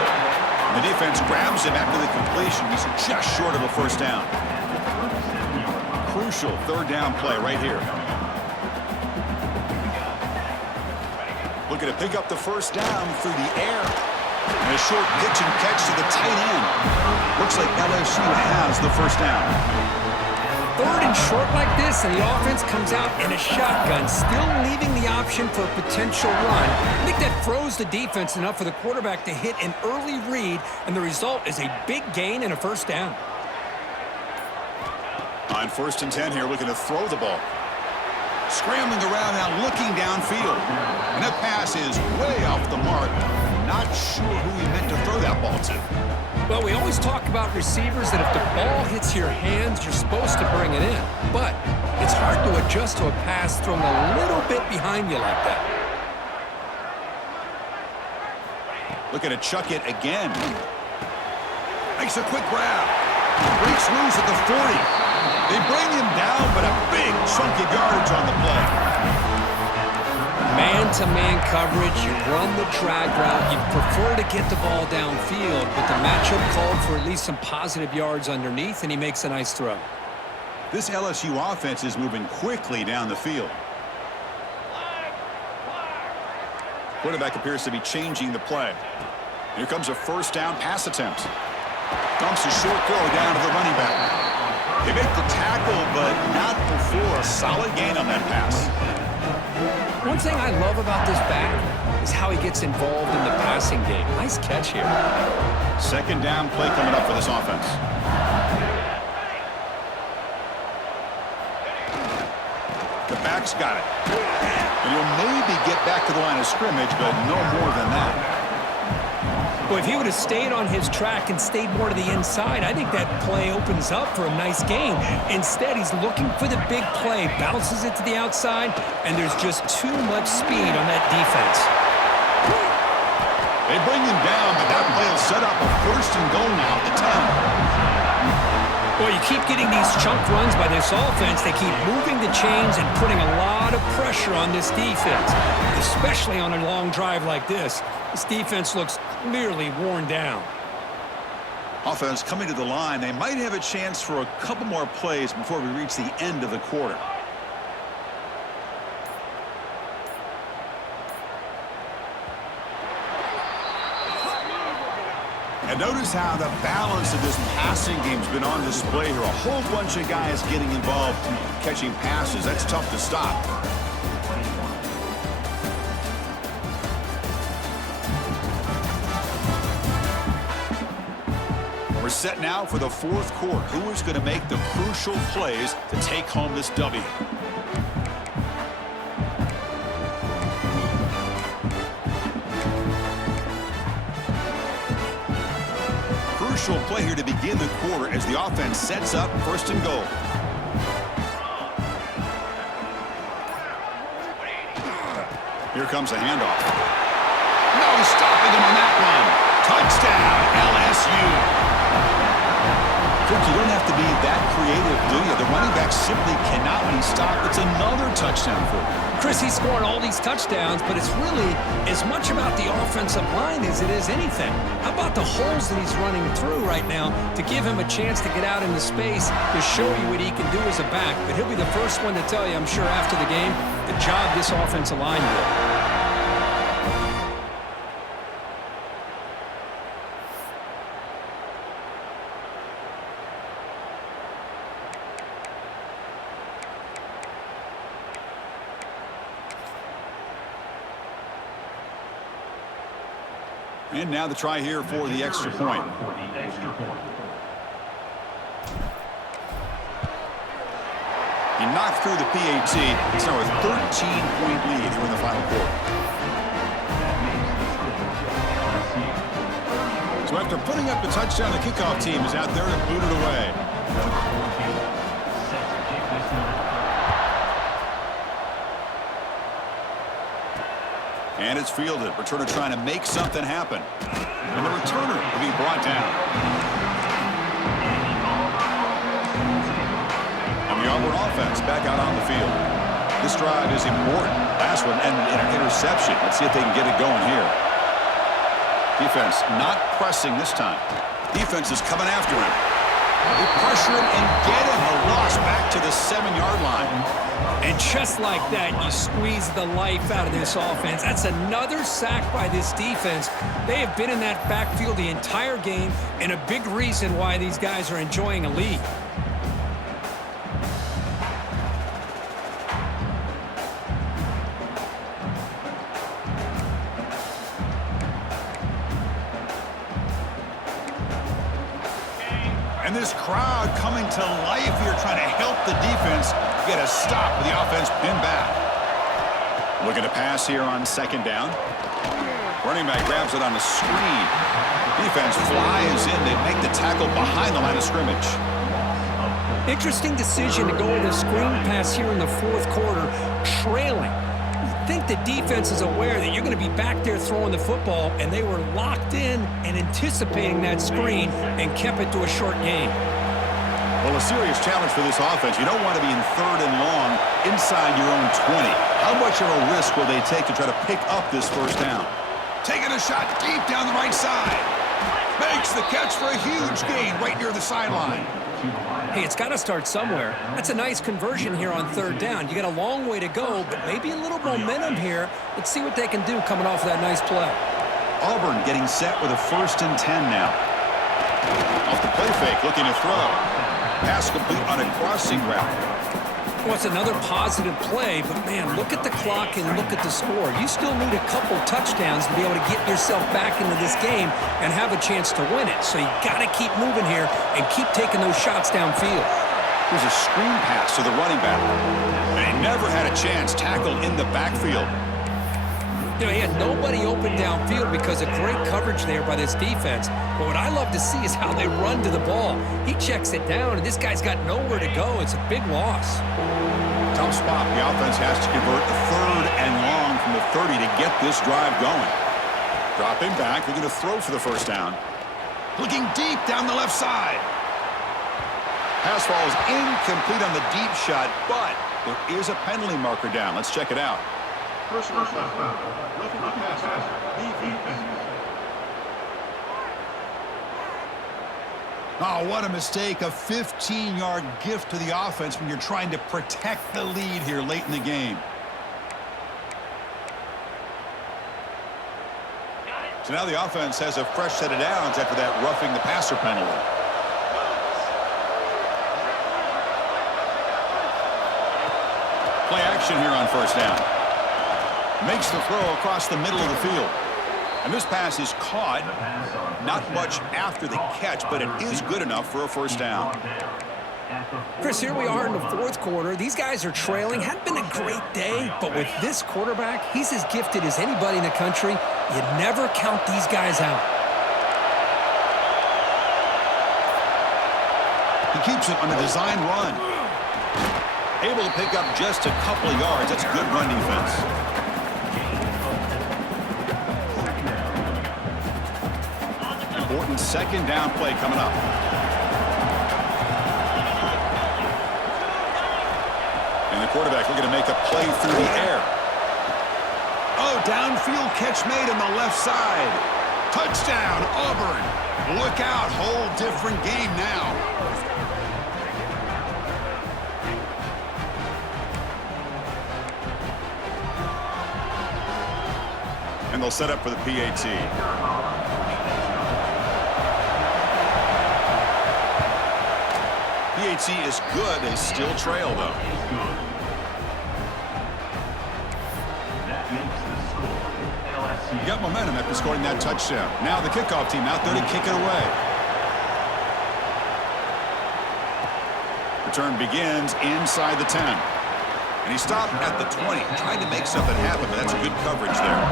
The defense grabs him after the completion. He's just short of a first down. Crucial third down play right here. Looking to pick up the first down through the air. And a short pitch and catch to the tight end. Looks like LSU has the first down. Third and short like this, and the offense comes out in a shotgun, still leaving the option for a potential run. I think that froze the defense enough for the quarterback to hit an early read, and the result is a big gain and a first down. On 1st and 10 here, looking to throw the ball. Scrambling around now, looking downfield. And that pass is way off the mark. Not sure who he meant to throw that ball to. Well, we always talk about receivers that if the ball hits your hands, you're supposed to bring it in. But it's hard to adjust to a pass thrown a little bit behind you like that. Looking to chuck it again. Makes a quick grab. Breaks loose at the 40. They bring him down, but a big chunk of yardage on the play. Man-to-man coverage, you run the drag route, you prefer to get the ball downfield, but the matchup called for at least some positive yards underneath, and he makes a nice throw. This LSU offense is moving quickly down the field. Quarterback appears to be changing the play. Here comes a first down pass attempt. Dumps a short throw down to the running back. They make the tackle, but not before a solid gain on that pass. One thing I love about this back is how he gets involved in the passing game. Nice catch here. Second down play coming up for this offense. The back's got it. And he'll maybe get back to the line of scrimmage, but no more than that. Well, if he would have stayed on his track and stayed more to the inside, I think that play opens up for a nice gain. Instead, he's looking for the big play, bounces it to the outside, and there's just too much speed on that defense. They bring him down, but that play will set up a first and goal now at the 10. Well, you keep getting these chunk runs by this offense. They keep moving the chains and putting a lot of pressure on this defense, especially on a long drive like this. This defense looks clearly worn down. Offense coming to the line. They might have a chance for a couple more plays before we reach the end of the quarter. And notice how the balance of this passing game's been on display here. A whole bunch of guys getting involved catching passes. That's tough to stop. We're set now for the fourth quarter. Who is going to make the crucial plays to take home this W? Crucial play here to begin the quarter as the offense sets up first and goal. Here comes a handoff. No stopping him on that one. Touchdown, LSU. Kirk, you don't have to be that creative, do you? The running back simply cannot be stopped. It's another touchdown for him. Chris, he's scoring all these touchdowns, but it's really as much about the offensive line as it is anything. How about the holes that he's running through right now to give him a chance to get out into space to show you what he can do as a back? But he'll be the first one to tell you, I'm sure, after the game, the job this offensive line did. And now the try here for the extra point. He knocked through the PAT. It's now a 13-point lead here in the final quarter. So after putting up the touchdown, the kickoff team is out there to boot it away. And it's fielded. Returner trying to make something happen. And the returner will be brought down. And the Auburn offense back out on the field. This drive is important. Last one, and an interception. Let's see if they can get it going here. Defense not pressing this time. Defense is coming after him. They pressure him and get him. A loss back to the 7-yard line. And just like that, you squeeze the life out of this offense. That's another sack by this defense. They have been in that backfield the entire game, and a big reason why these guys are enjoying a lead. And this crowd coming to life here, trying to help the defense get a stop with the offense pinned back. Looking to pass here on 2nd down. Running back grabs it on the screen. Defense flies in. They make the tackle behind the line of scrimmage. Interesting decision to go with a screen pass here in the 4th quarter, trailing. I think the defense is aware that you're going to be back there throwing the football, and they were locked in and anticipating that screen and kept it to a short gain. Well, a serious challenge for this offense. You don't want to be in 3rd and long inside your own 20. How much of a risk will they take to try to pick up this 1st down? Taking a shot deep down the right side. Makes the catch for a huge gain right near the sideline. Hey, it's got to start somewhere. That's a nice conversion here on 3rd down. You got a long way to go, but maybe a little momentum here. Let's see what they can do coming off of that nice play. Auburn getting set with a 1st and 10 now. Off the play fake, looking to throw. Pass complete on a crossing route. Well, it's another positive play, but, man, look at the clock and look at the score. You still need a couple touchdowns to be able to get yourself back into this game and have a chance to win it. So you got to keep moving here and keep taking those shots downfield. There's a screen pass to the running back. And he never had a chance tackled in the backfield. You know, he had nobody open downfield because of great coverage there by this defense. But what I love to see is how they run to the ball. He checks it down, and this guy's got nowhere to go. It's a big loss. Tough spot. The offense has to convert a 3rd and long from the 30 to get this drive going. Dropping back, looking to throw for the 1st down. Looking deep down the left side. Pass falls incomplete on the deep shot, but there is a penalty marker down. Let's check it out. Personal foul. Roughing the passer. Defense. Oh, what a mistake. A 15-yard gift to the offense when you're trying to protect the lead here late in the game. So now the offense has a fresh set of downs after that roughing the passer penalty. Play action here on 1st down. Makes the throw across the middle of the field. And this pass is caught. Not much after the catch, but it is good enough for a 1st down. Chris, here we are in the 4th quarter. These guys are trailing. Hadn't been a great day, but with this quarterback, he's as gifted as anybody in the country. You never count these guys out. He keeps it on a design run. Able to pick up just a couple of yards. That's good run defense. Important 2nd down play coming up. And the quarterback looking to make a play through the air. Oh, downfield catch made on the left side. Touchdown, Auburn. Look out, whole different game now. And they'll set up for the PAT. PAT is good. They still trail, though. That makes the score LSU. Got momentum after scoring that touchdown. Now the kickoff team out there to kick it away. Return begins inside the 10. And he stopped at the 20, trying to make something happen, but that's good coverage there.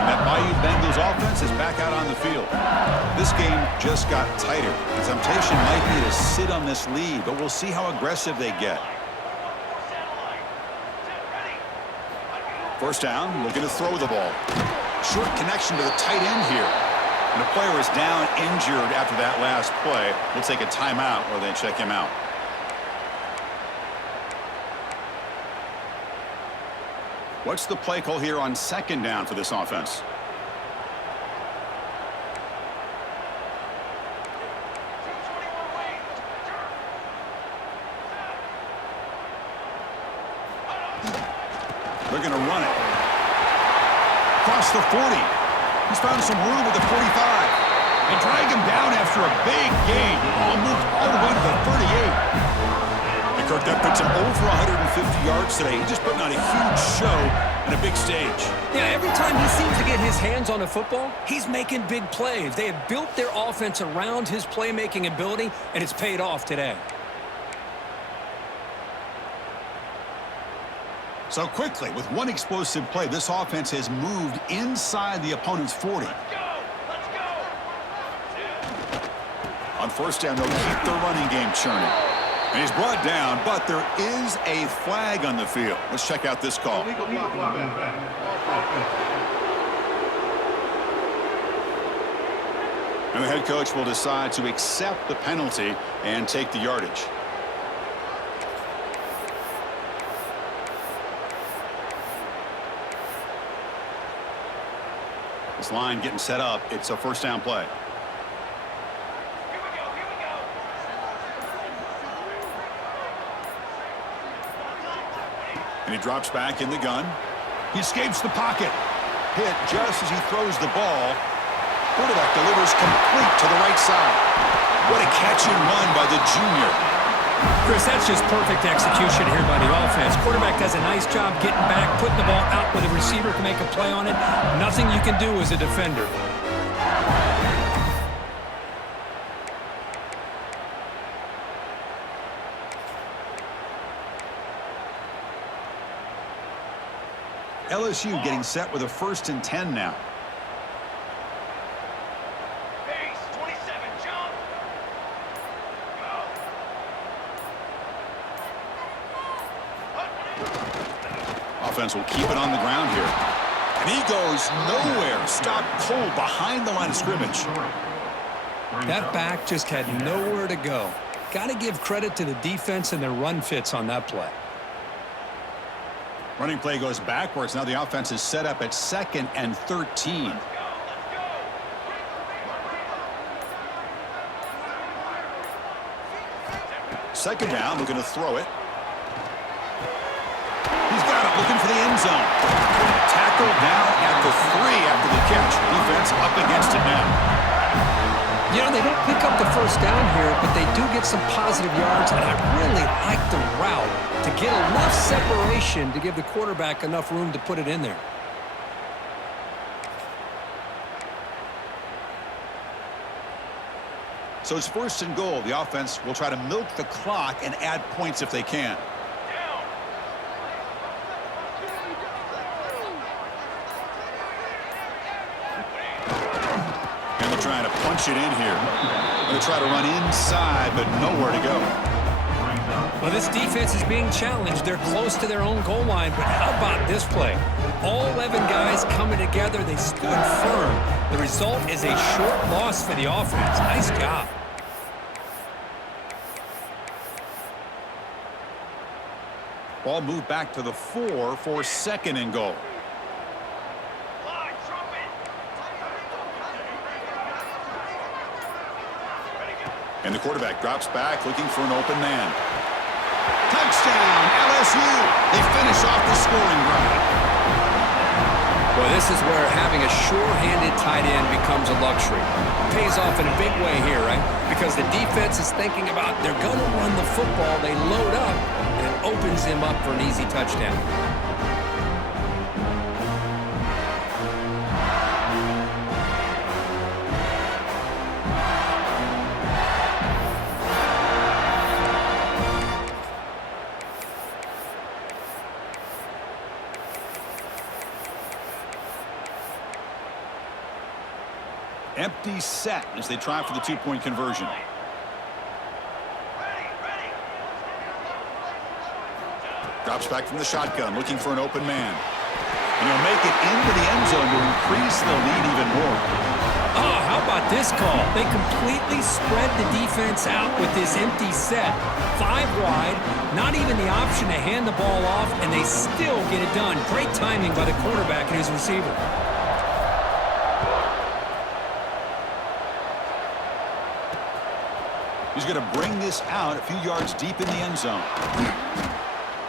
And that Bayou Bengals offense is back out on the field. This game just got tighter. The temptation might be to sit on this lead, but we'll see how aggressive they get. 1st down, looking to throw the ball. Short connection to the tight end here. And the player is down injured after that last play. We'll take a timeout or they check him out. What's the play call here on second down for this offense? They're going to run it. Across the 40. He's found some room at the 45. They drag him down after a big gain. Moved all the way to the 38. And Kirk, that puts him over 150 yards today. He's just putting on a huge show and a big stage. Yeah, every time he seems to get his hands on the football, he's making big plays. They have built their offense around his playmaking ability, and it's paid off today. So quickly, with one explosive play, this offense has moved inside the opponent's 40. Let's go! On first down, they'll keep their running game churning. And he's brought down, but there is a flag on the field. Let's check out this call. And the head coach will decide to accept the penalty and take the yardage. This line getting set up. It's a first down play. Here we go! And he drops back in the gun. He escapes the pocket. Hit just as he throws the ball. Quarterback delivers complete to the right side. What a catch and run by the junior. Chris, that's just perfect execution here by the offense. Quarterback does a nice job getting back, putting the ball out where the receiver can make a play on it. Nothing you can do as a defender. LSU getting set with a 1st and 10 now. Base, 27, jump! Offense will keep it on the ground here. And he goes nowhere. Stopped cold behind the line of scrimmage. That back just had nowhere to go. Got to give credit to the defense and their run fits on that play. Running play goes backwards. Now the offense is set up at 2nd and 13. Second down, looking to throw it. He's got it, looking for the end zone. Tackled down at the 3 after the catch. Defense up against it now. You know, they don't pick up the first down here, but they do get some positive yards, and I really like the route to get enough separation to give the quarterback enough room to put it in there. So it's 1st and goal. The offense will try to milk the clock and add points if they can. And they're trying to punch it in here. They're going to try to run inside, but nowhere to go. Well, this defense is being challenged. They're close to their own goal line, but how about this play? All 11 guys coming together. They stood firm. The result is a short loss for the offense. Nice job. Ball moved back to the 4 for 2nd and goal. And the quarterback drops back looking for an open man. Touchdown, LSU. They finish off the scoring drive. Well, this is where having a sure-handed tight end becomes a luxury. Pays off in a big way here, right? Because the defense is thinking about they're going to run the football. They load up, and it opens him up for an easy touchdown. Empty set as they try for the 2-point conversion. Drops back from the shotgun, looking for an open man. And he'll make it into the end zone to increase the lead even more. Oh, how How about this call? They completely spread the defense out with this empty set. 5 wide, not even the option to hand the ball off, and they still get it done. Great timing by the quarterback and his receiver. He's going to bring this out a few yards deep in the end zone.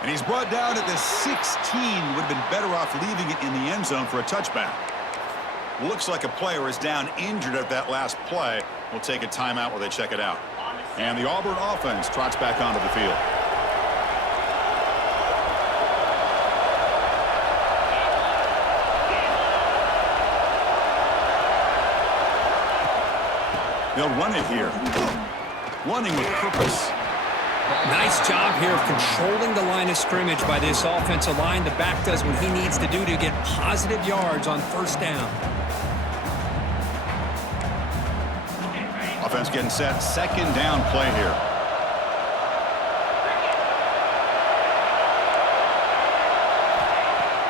And he's brought down at the 16. Would have been better off leaving it in the end zone for a touchback. Looks like a player is down injured at that last play. We'll take a timeout while they check it out. And the Auburn offense trots back onto the field. They'll run it here. Running with purpose. Nice job here of controlling the line of scrimmage by this offensive line. The back does what he needs to do to get positive yards on first down. Offense getting set. Second down play here.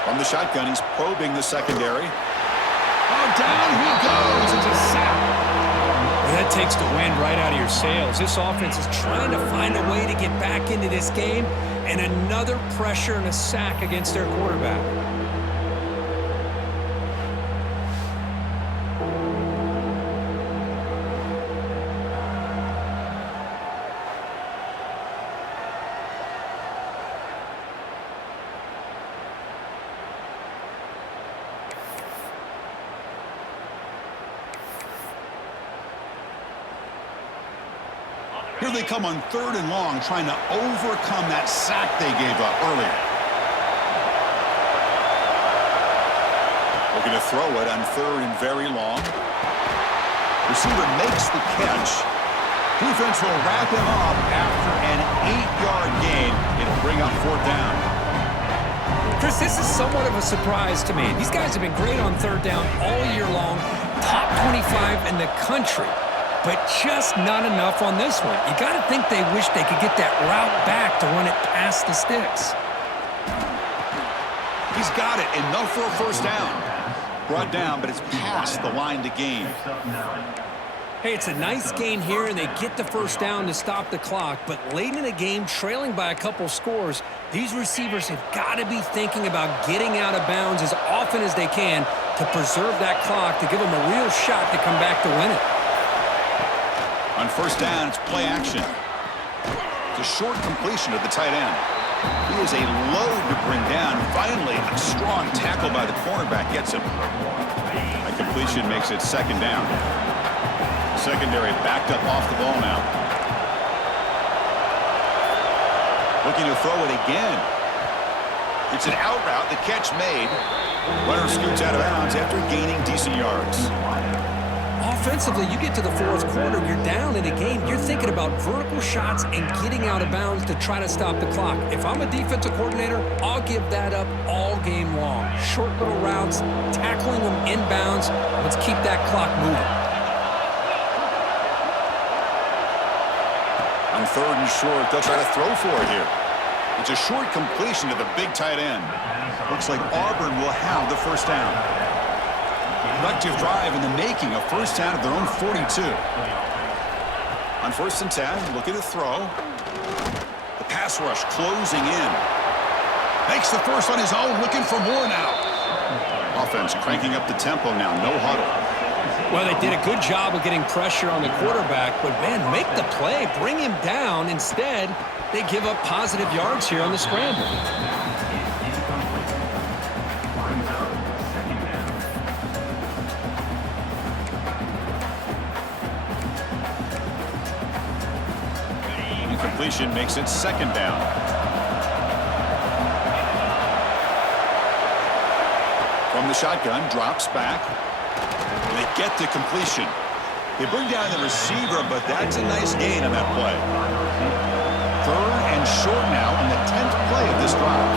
From the shotgun, he's probing the secondary. Oh, down he goes. It's a sack. That takes the wind right out of your sails. This offense is trying to find a way to get back into this game, and another pressure and a sack against their quarterback. Here they come on 3rd and long, trying to overcome that sack they gave up earlier. Looking to throw it on 3rd and very long. Receiver makes the catch. Defense will wrap him up after an 8-yard gain. It'll bring up 4th down. Chris, this is somewhat of a surprise to me. These guys have been great on 3rd down all year long. Top 25 in the country. But just not enough on this one. You got to think they wish they could get that route back to run it past the sticks. He's got it. Enough for a first down. Brought down, but it's past the line to gain. Hey, it's a nice gain here, and they get the first down to stop the clock. But late in the game, trailing by a couple scores, these receivers have got to be thinking about getting out of bounds as often as they can to preserve that clock, to give them a real shot to come back to win it. On first down, it's play action. It's a short completion of the tight end. He is a load to bring down. Finally, a strong tackle by the cornerback gets him. A completion makes it 2nd down. Secondary backed up off the ball now. Looking to throw it again. It's an out route. The catch made. Runner scoots out of bounds after gaining decent yards. Offensively, you get to the 4th quarter, you're down in a game. You're thinking about vertical shots and getting out of bounds to try to stop the clock. If I'm a defensive coordinator, I'll give that up all game long. Short little routes, tackling them inbounds. Let's keep that clock moving. On 3rd and short, they'll try to throw for it here. It's a short completion to the big tight end. Looks like Auburn will have the first down. Productive drive in the making, a first down at their own 42. On 1st and 10, looking to throw. The pass rush closing in. Makes the first on his own, looking for more now. Offense cranking up the tempo now, no huddle. Well, they did a good job of getting pressure on the quarterback, but, man, make the play, bring him down. Instead, they give up positive yards here on the scramble. Completion makes it 2nd down. From the shotgun, drops back. They get the completion. They bring down the receiver, but that's a nice gain on that play. 3rd and short now on the 10th play of this drive.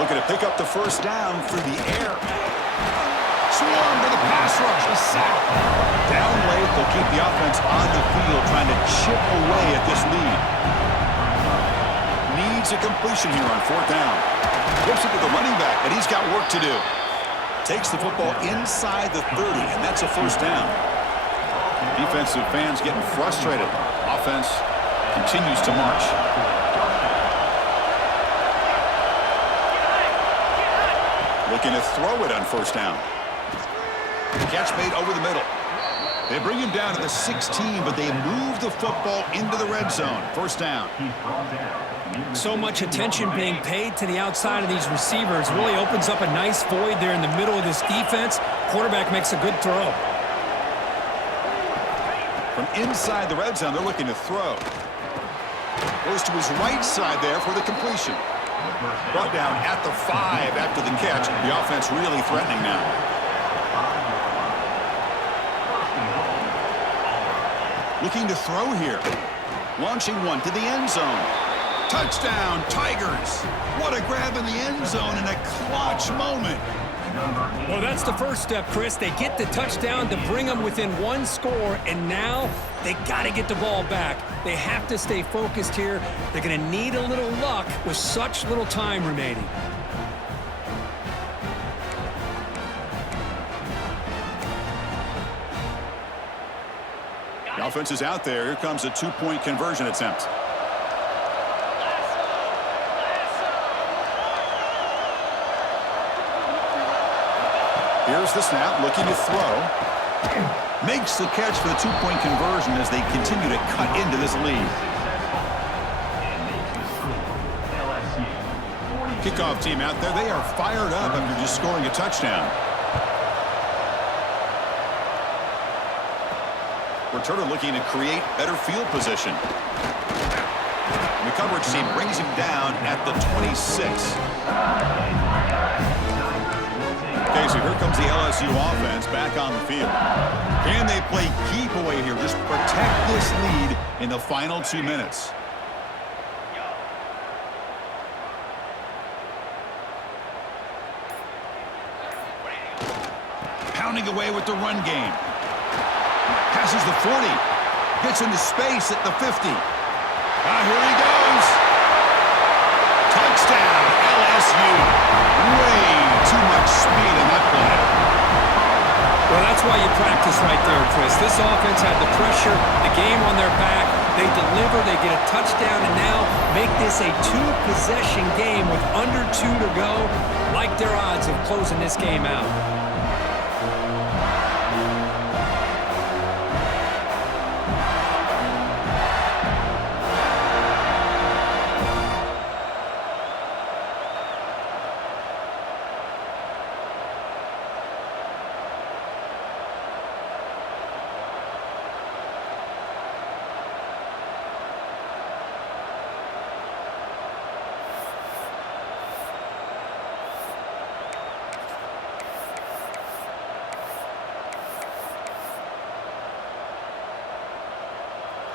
Looking to pick up the first down through the air. Swarm to the pass rush, a sack. Down late, they'll keep the offense on the field, trying to chip away at this lead. Needs It's a completion here on 4th down. Flips it to the running back, and he's got work to do. Takes the football inside the 30, and that's a 1st down. Defensive fans getting frustrated. Offense continues to march. Looking to throw it on 1st down. Catch made over the middle. They bring him down to the 16, but they move the football into the red zone. 1st down. So much attention being paid to the outside of these receivers. Really opens up a nice void there in the middle of this defense. Quarterback makes a good throw. From inside the red zone, they're looking to throw. Goes to his right side there for the completion. Brought down at the 5 after the catch. The offense really threatening now. Looking to throw here. Launching one to the end zone. Touchdown, Tigers. What a grab in the end zone in a clutch moment. Well, that's the first step, Chris. They get the touchdown to bring them within 1 score, and now they got to get the ball back. They have to stay focused here. They're going to need a little luck with such little time remaining. The offense is out there. Here comes a 2-point conversion attempt. Here's the snap, looking to throw. Makes the catch for the 2-point conversion as they continue to cut into this lead. Kickoff team out there. They are fired up after just scoring a touchdown. Returner looking to create better field position. The coverage team brings him down at the 26. Okay, so here comes the LSU offense back on the field. Can they play keep away here? Just protect this lead in the final 2 minutes. Pounding away with the run game. Passes the 40. Gets into space at the 50. Here he goes. Touchdown, LSU. Way too much speed in that play. Well, that's why you practice right there, Chris. This offense had the pressure, the game on their back. They deliver, they get a touchdown, and now make this a 2-possession game with under 2 to go. Like their odds of closing this game out.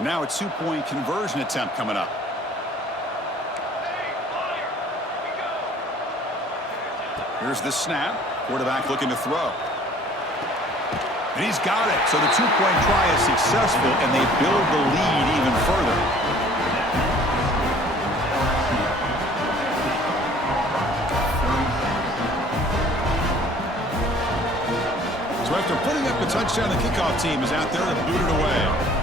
Now a 2-point conversion attempt coming up. Here's the snap. Quarterback looking to throw. And he's got it. So the 2-point try is successful, and they build the lead even further. So after putting up a touchdown, the kickoff team is out there to boot it away.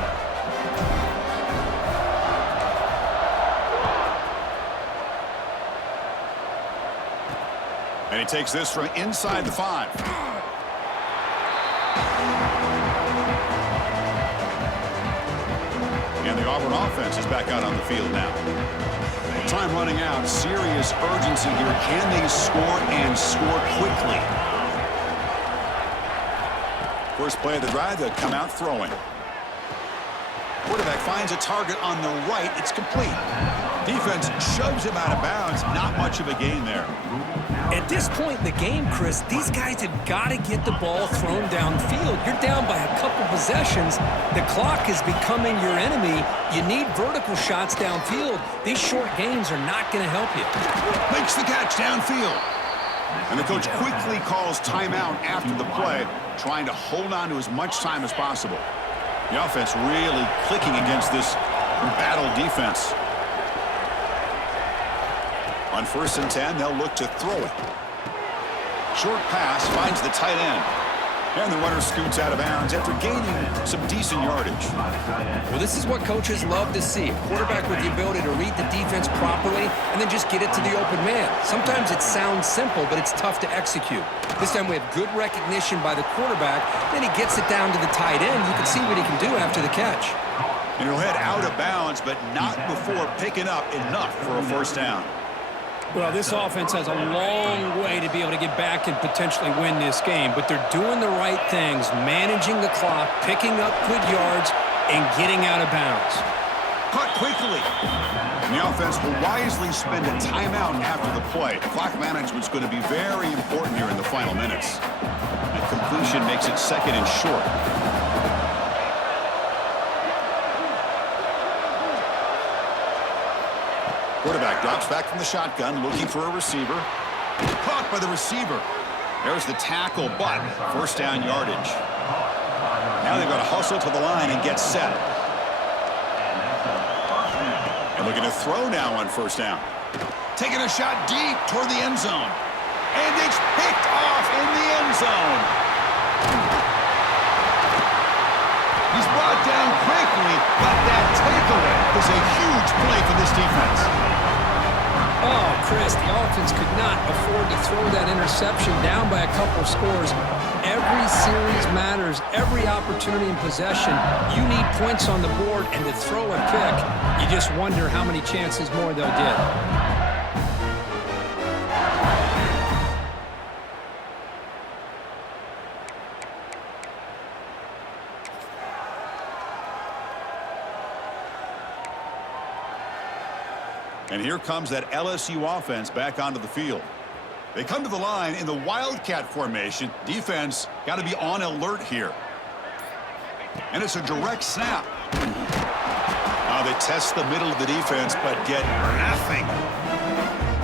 And he takes this from inside the 5. And the Auburn offense is back out on the field now. Time running out. Serious urgency here. Can they score and score quickly? First play of the drive, they'll come out throwing. Quarterback finds a target on the right. It's complete. Defense shoves him out of bounds. Not much of a gain there. At this point in the game, Chris, these guys have got to get the ball thrown downfield. You're down by a couple possessions. The clock is becoming your enemy. You need vertical shots downfield. These short gains are not going to help you. Makes the catch downfield. And the coach quickly calls timeout after the play, trying to hold on to as much time as possible. The offense really clicking against this embattled defense. On 1st and 10, they'll look to throw it. Short pass finds the tight end. And the runner scoots out of bounds after gaining some decent yardage. Well, this is what coaches love to see. A quarterback with the ability to read the defense properly and then just get it to the open man. Sometimes it sounds simple, but it's tough to execute. This time we have good recognition by the quarterback. Then he gets it down to the tight end. You can see what he can do after the catch. And he'll head out of bounds, but not before picking up enough for a first down. Well, this offense has a long way to be able to get back and potentially win this game, but they're doing the right things, managing the clock, picking up good yards, and getting out of bounds. Caught quickly. And the offense will wisely spend a timeout after the play. Clock management's going to be very important here in the final minutes. That completion makes it 2nd and short. Quarterback drops back from the shotgun, looking for a receiver. Caught by the receiver. There's the tackle, but first down yardage. Now they've got to hustle to the line and get set. And looking to throw now on first down. Taking a shot deep toward the end zone. And it's picked off in the end zone. He's brought down quickly, but that takeaway is a huge play for this defense. Oh, Chris, the offense could not afford to throw that interception down by a couple of scores. Every series matters. Every opportunity in possession. You need points on the board, and to throw a pick, you just wonder how many chances more they'll get. And here comes that LSU offense back onto the field. They come to the line in the Wildcat formation. Defense got to be on alert here. And it's a direct snap. Now they test the middle of the defense, but get nothing.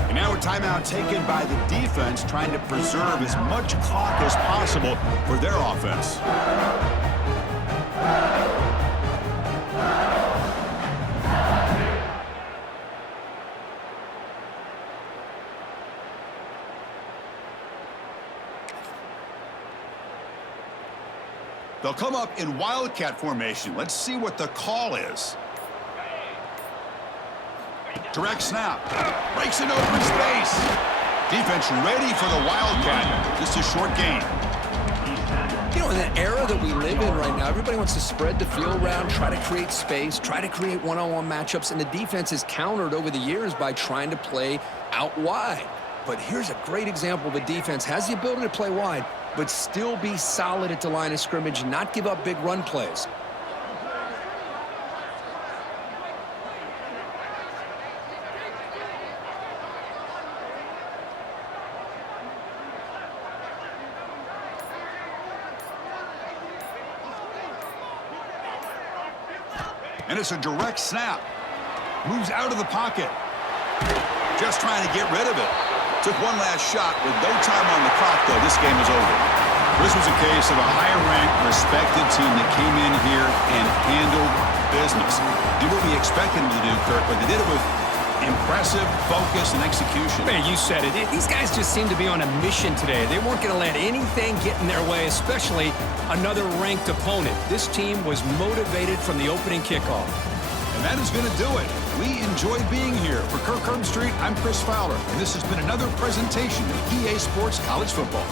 And now a timeout taken by the defense, trying to preserve as much clock as possible for their offense. They'll come up in Wildcat formation. Let's see what the call is. Direct snap. Breaks into open space. Defense ready for the Wildcat. Just a short gain. You know, in the era that we live in right now, everybody wants to spread the field around, try to create space, try to create one-on-one matchups, and the defense is countered over the years by trying to play out wide. But here's a great example. The defense has the ability to play wide, but still be solid at the line of scrimmage, not give up big run plays. And it's a direct snap. Moves out of the pocket. Just trying to get rid of it. Took one last shot with no time on the clock, though. This game is over. This was a case of a higher-ranked, respected team that came in here and handled business. Did what we expected them to do, Kirk, but they did it with impressive focus and execution. Man, you said it. These guys just seem to be on a mission today. They weren't going to let anything get in their way, especially another ranked opponent. This team was motivated from the opening kickoff. And that is going to do it. We enjoyed being here. For Kirk Street, I'm Chris Fowler, and this has been another presentation of EA Sports College Football.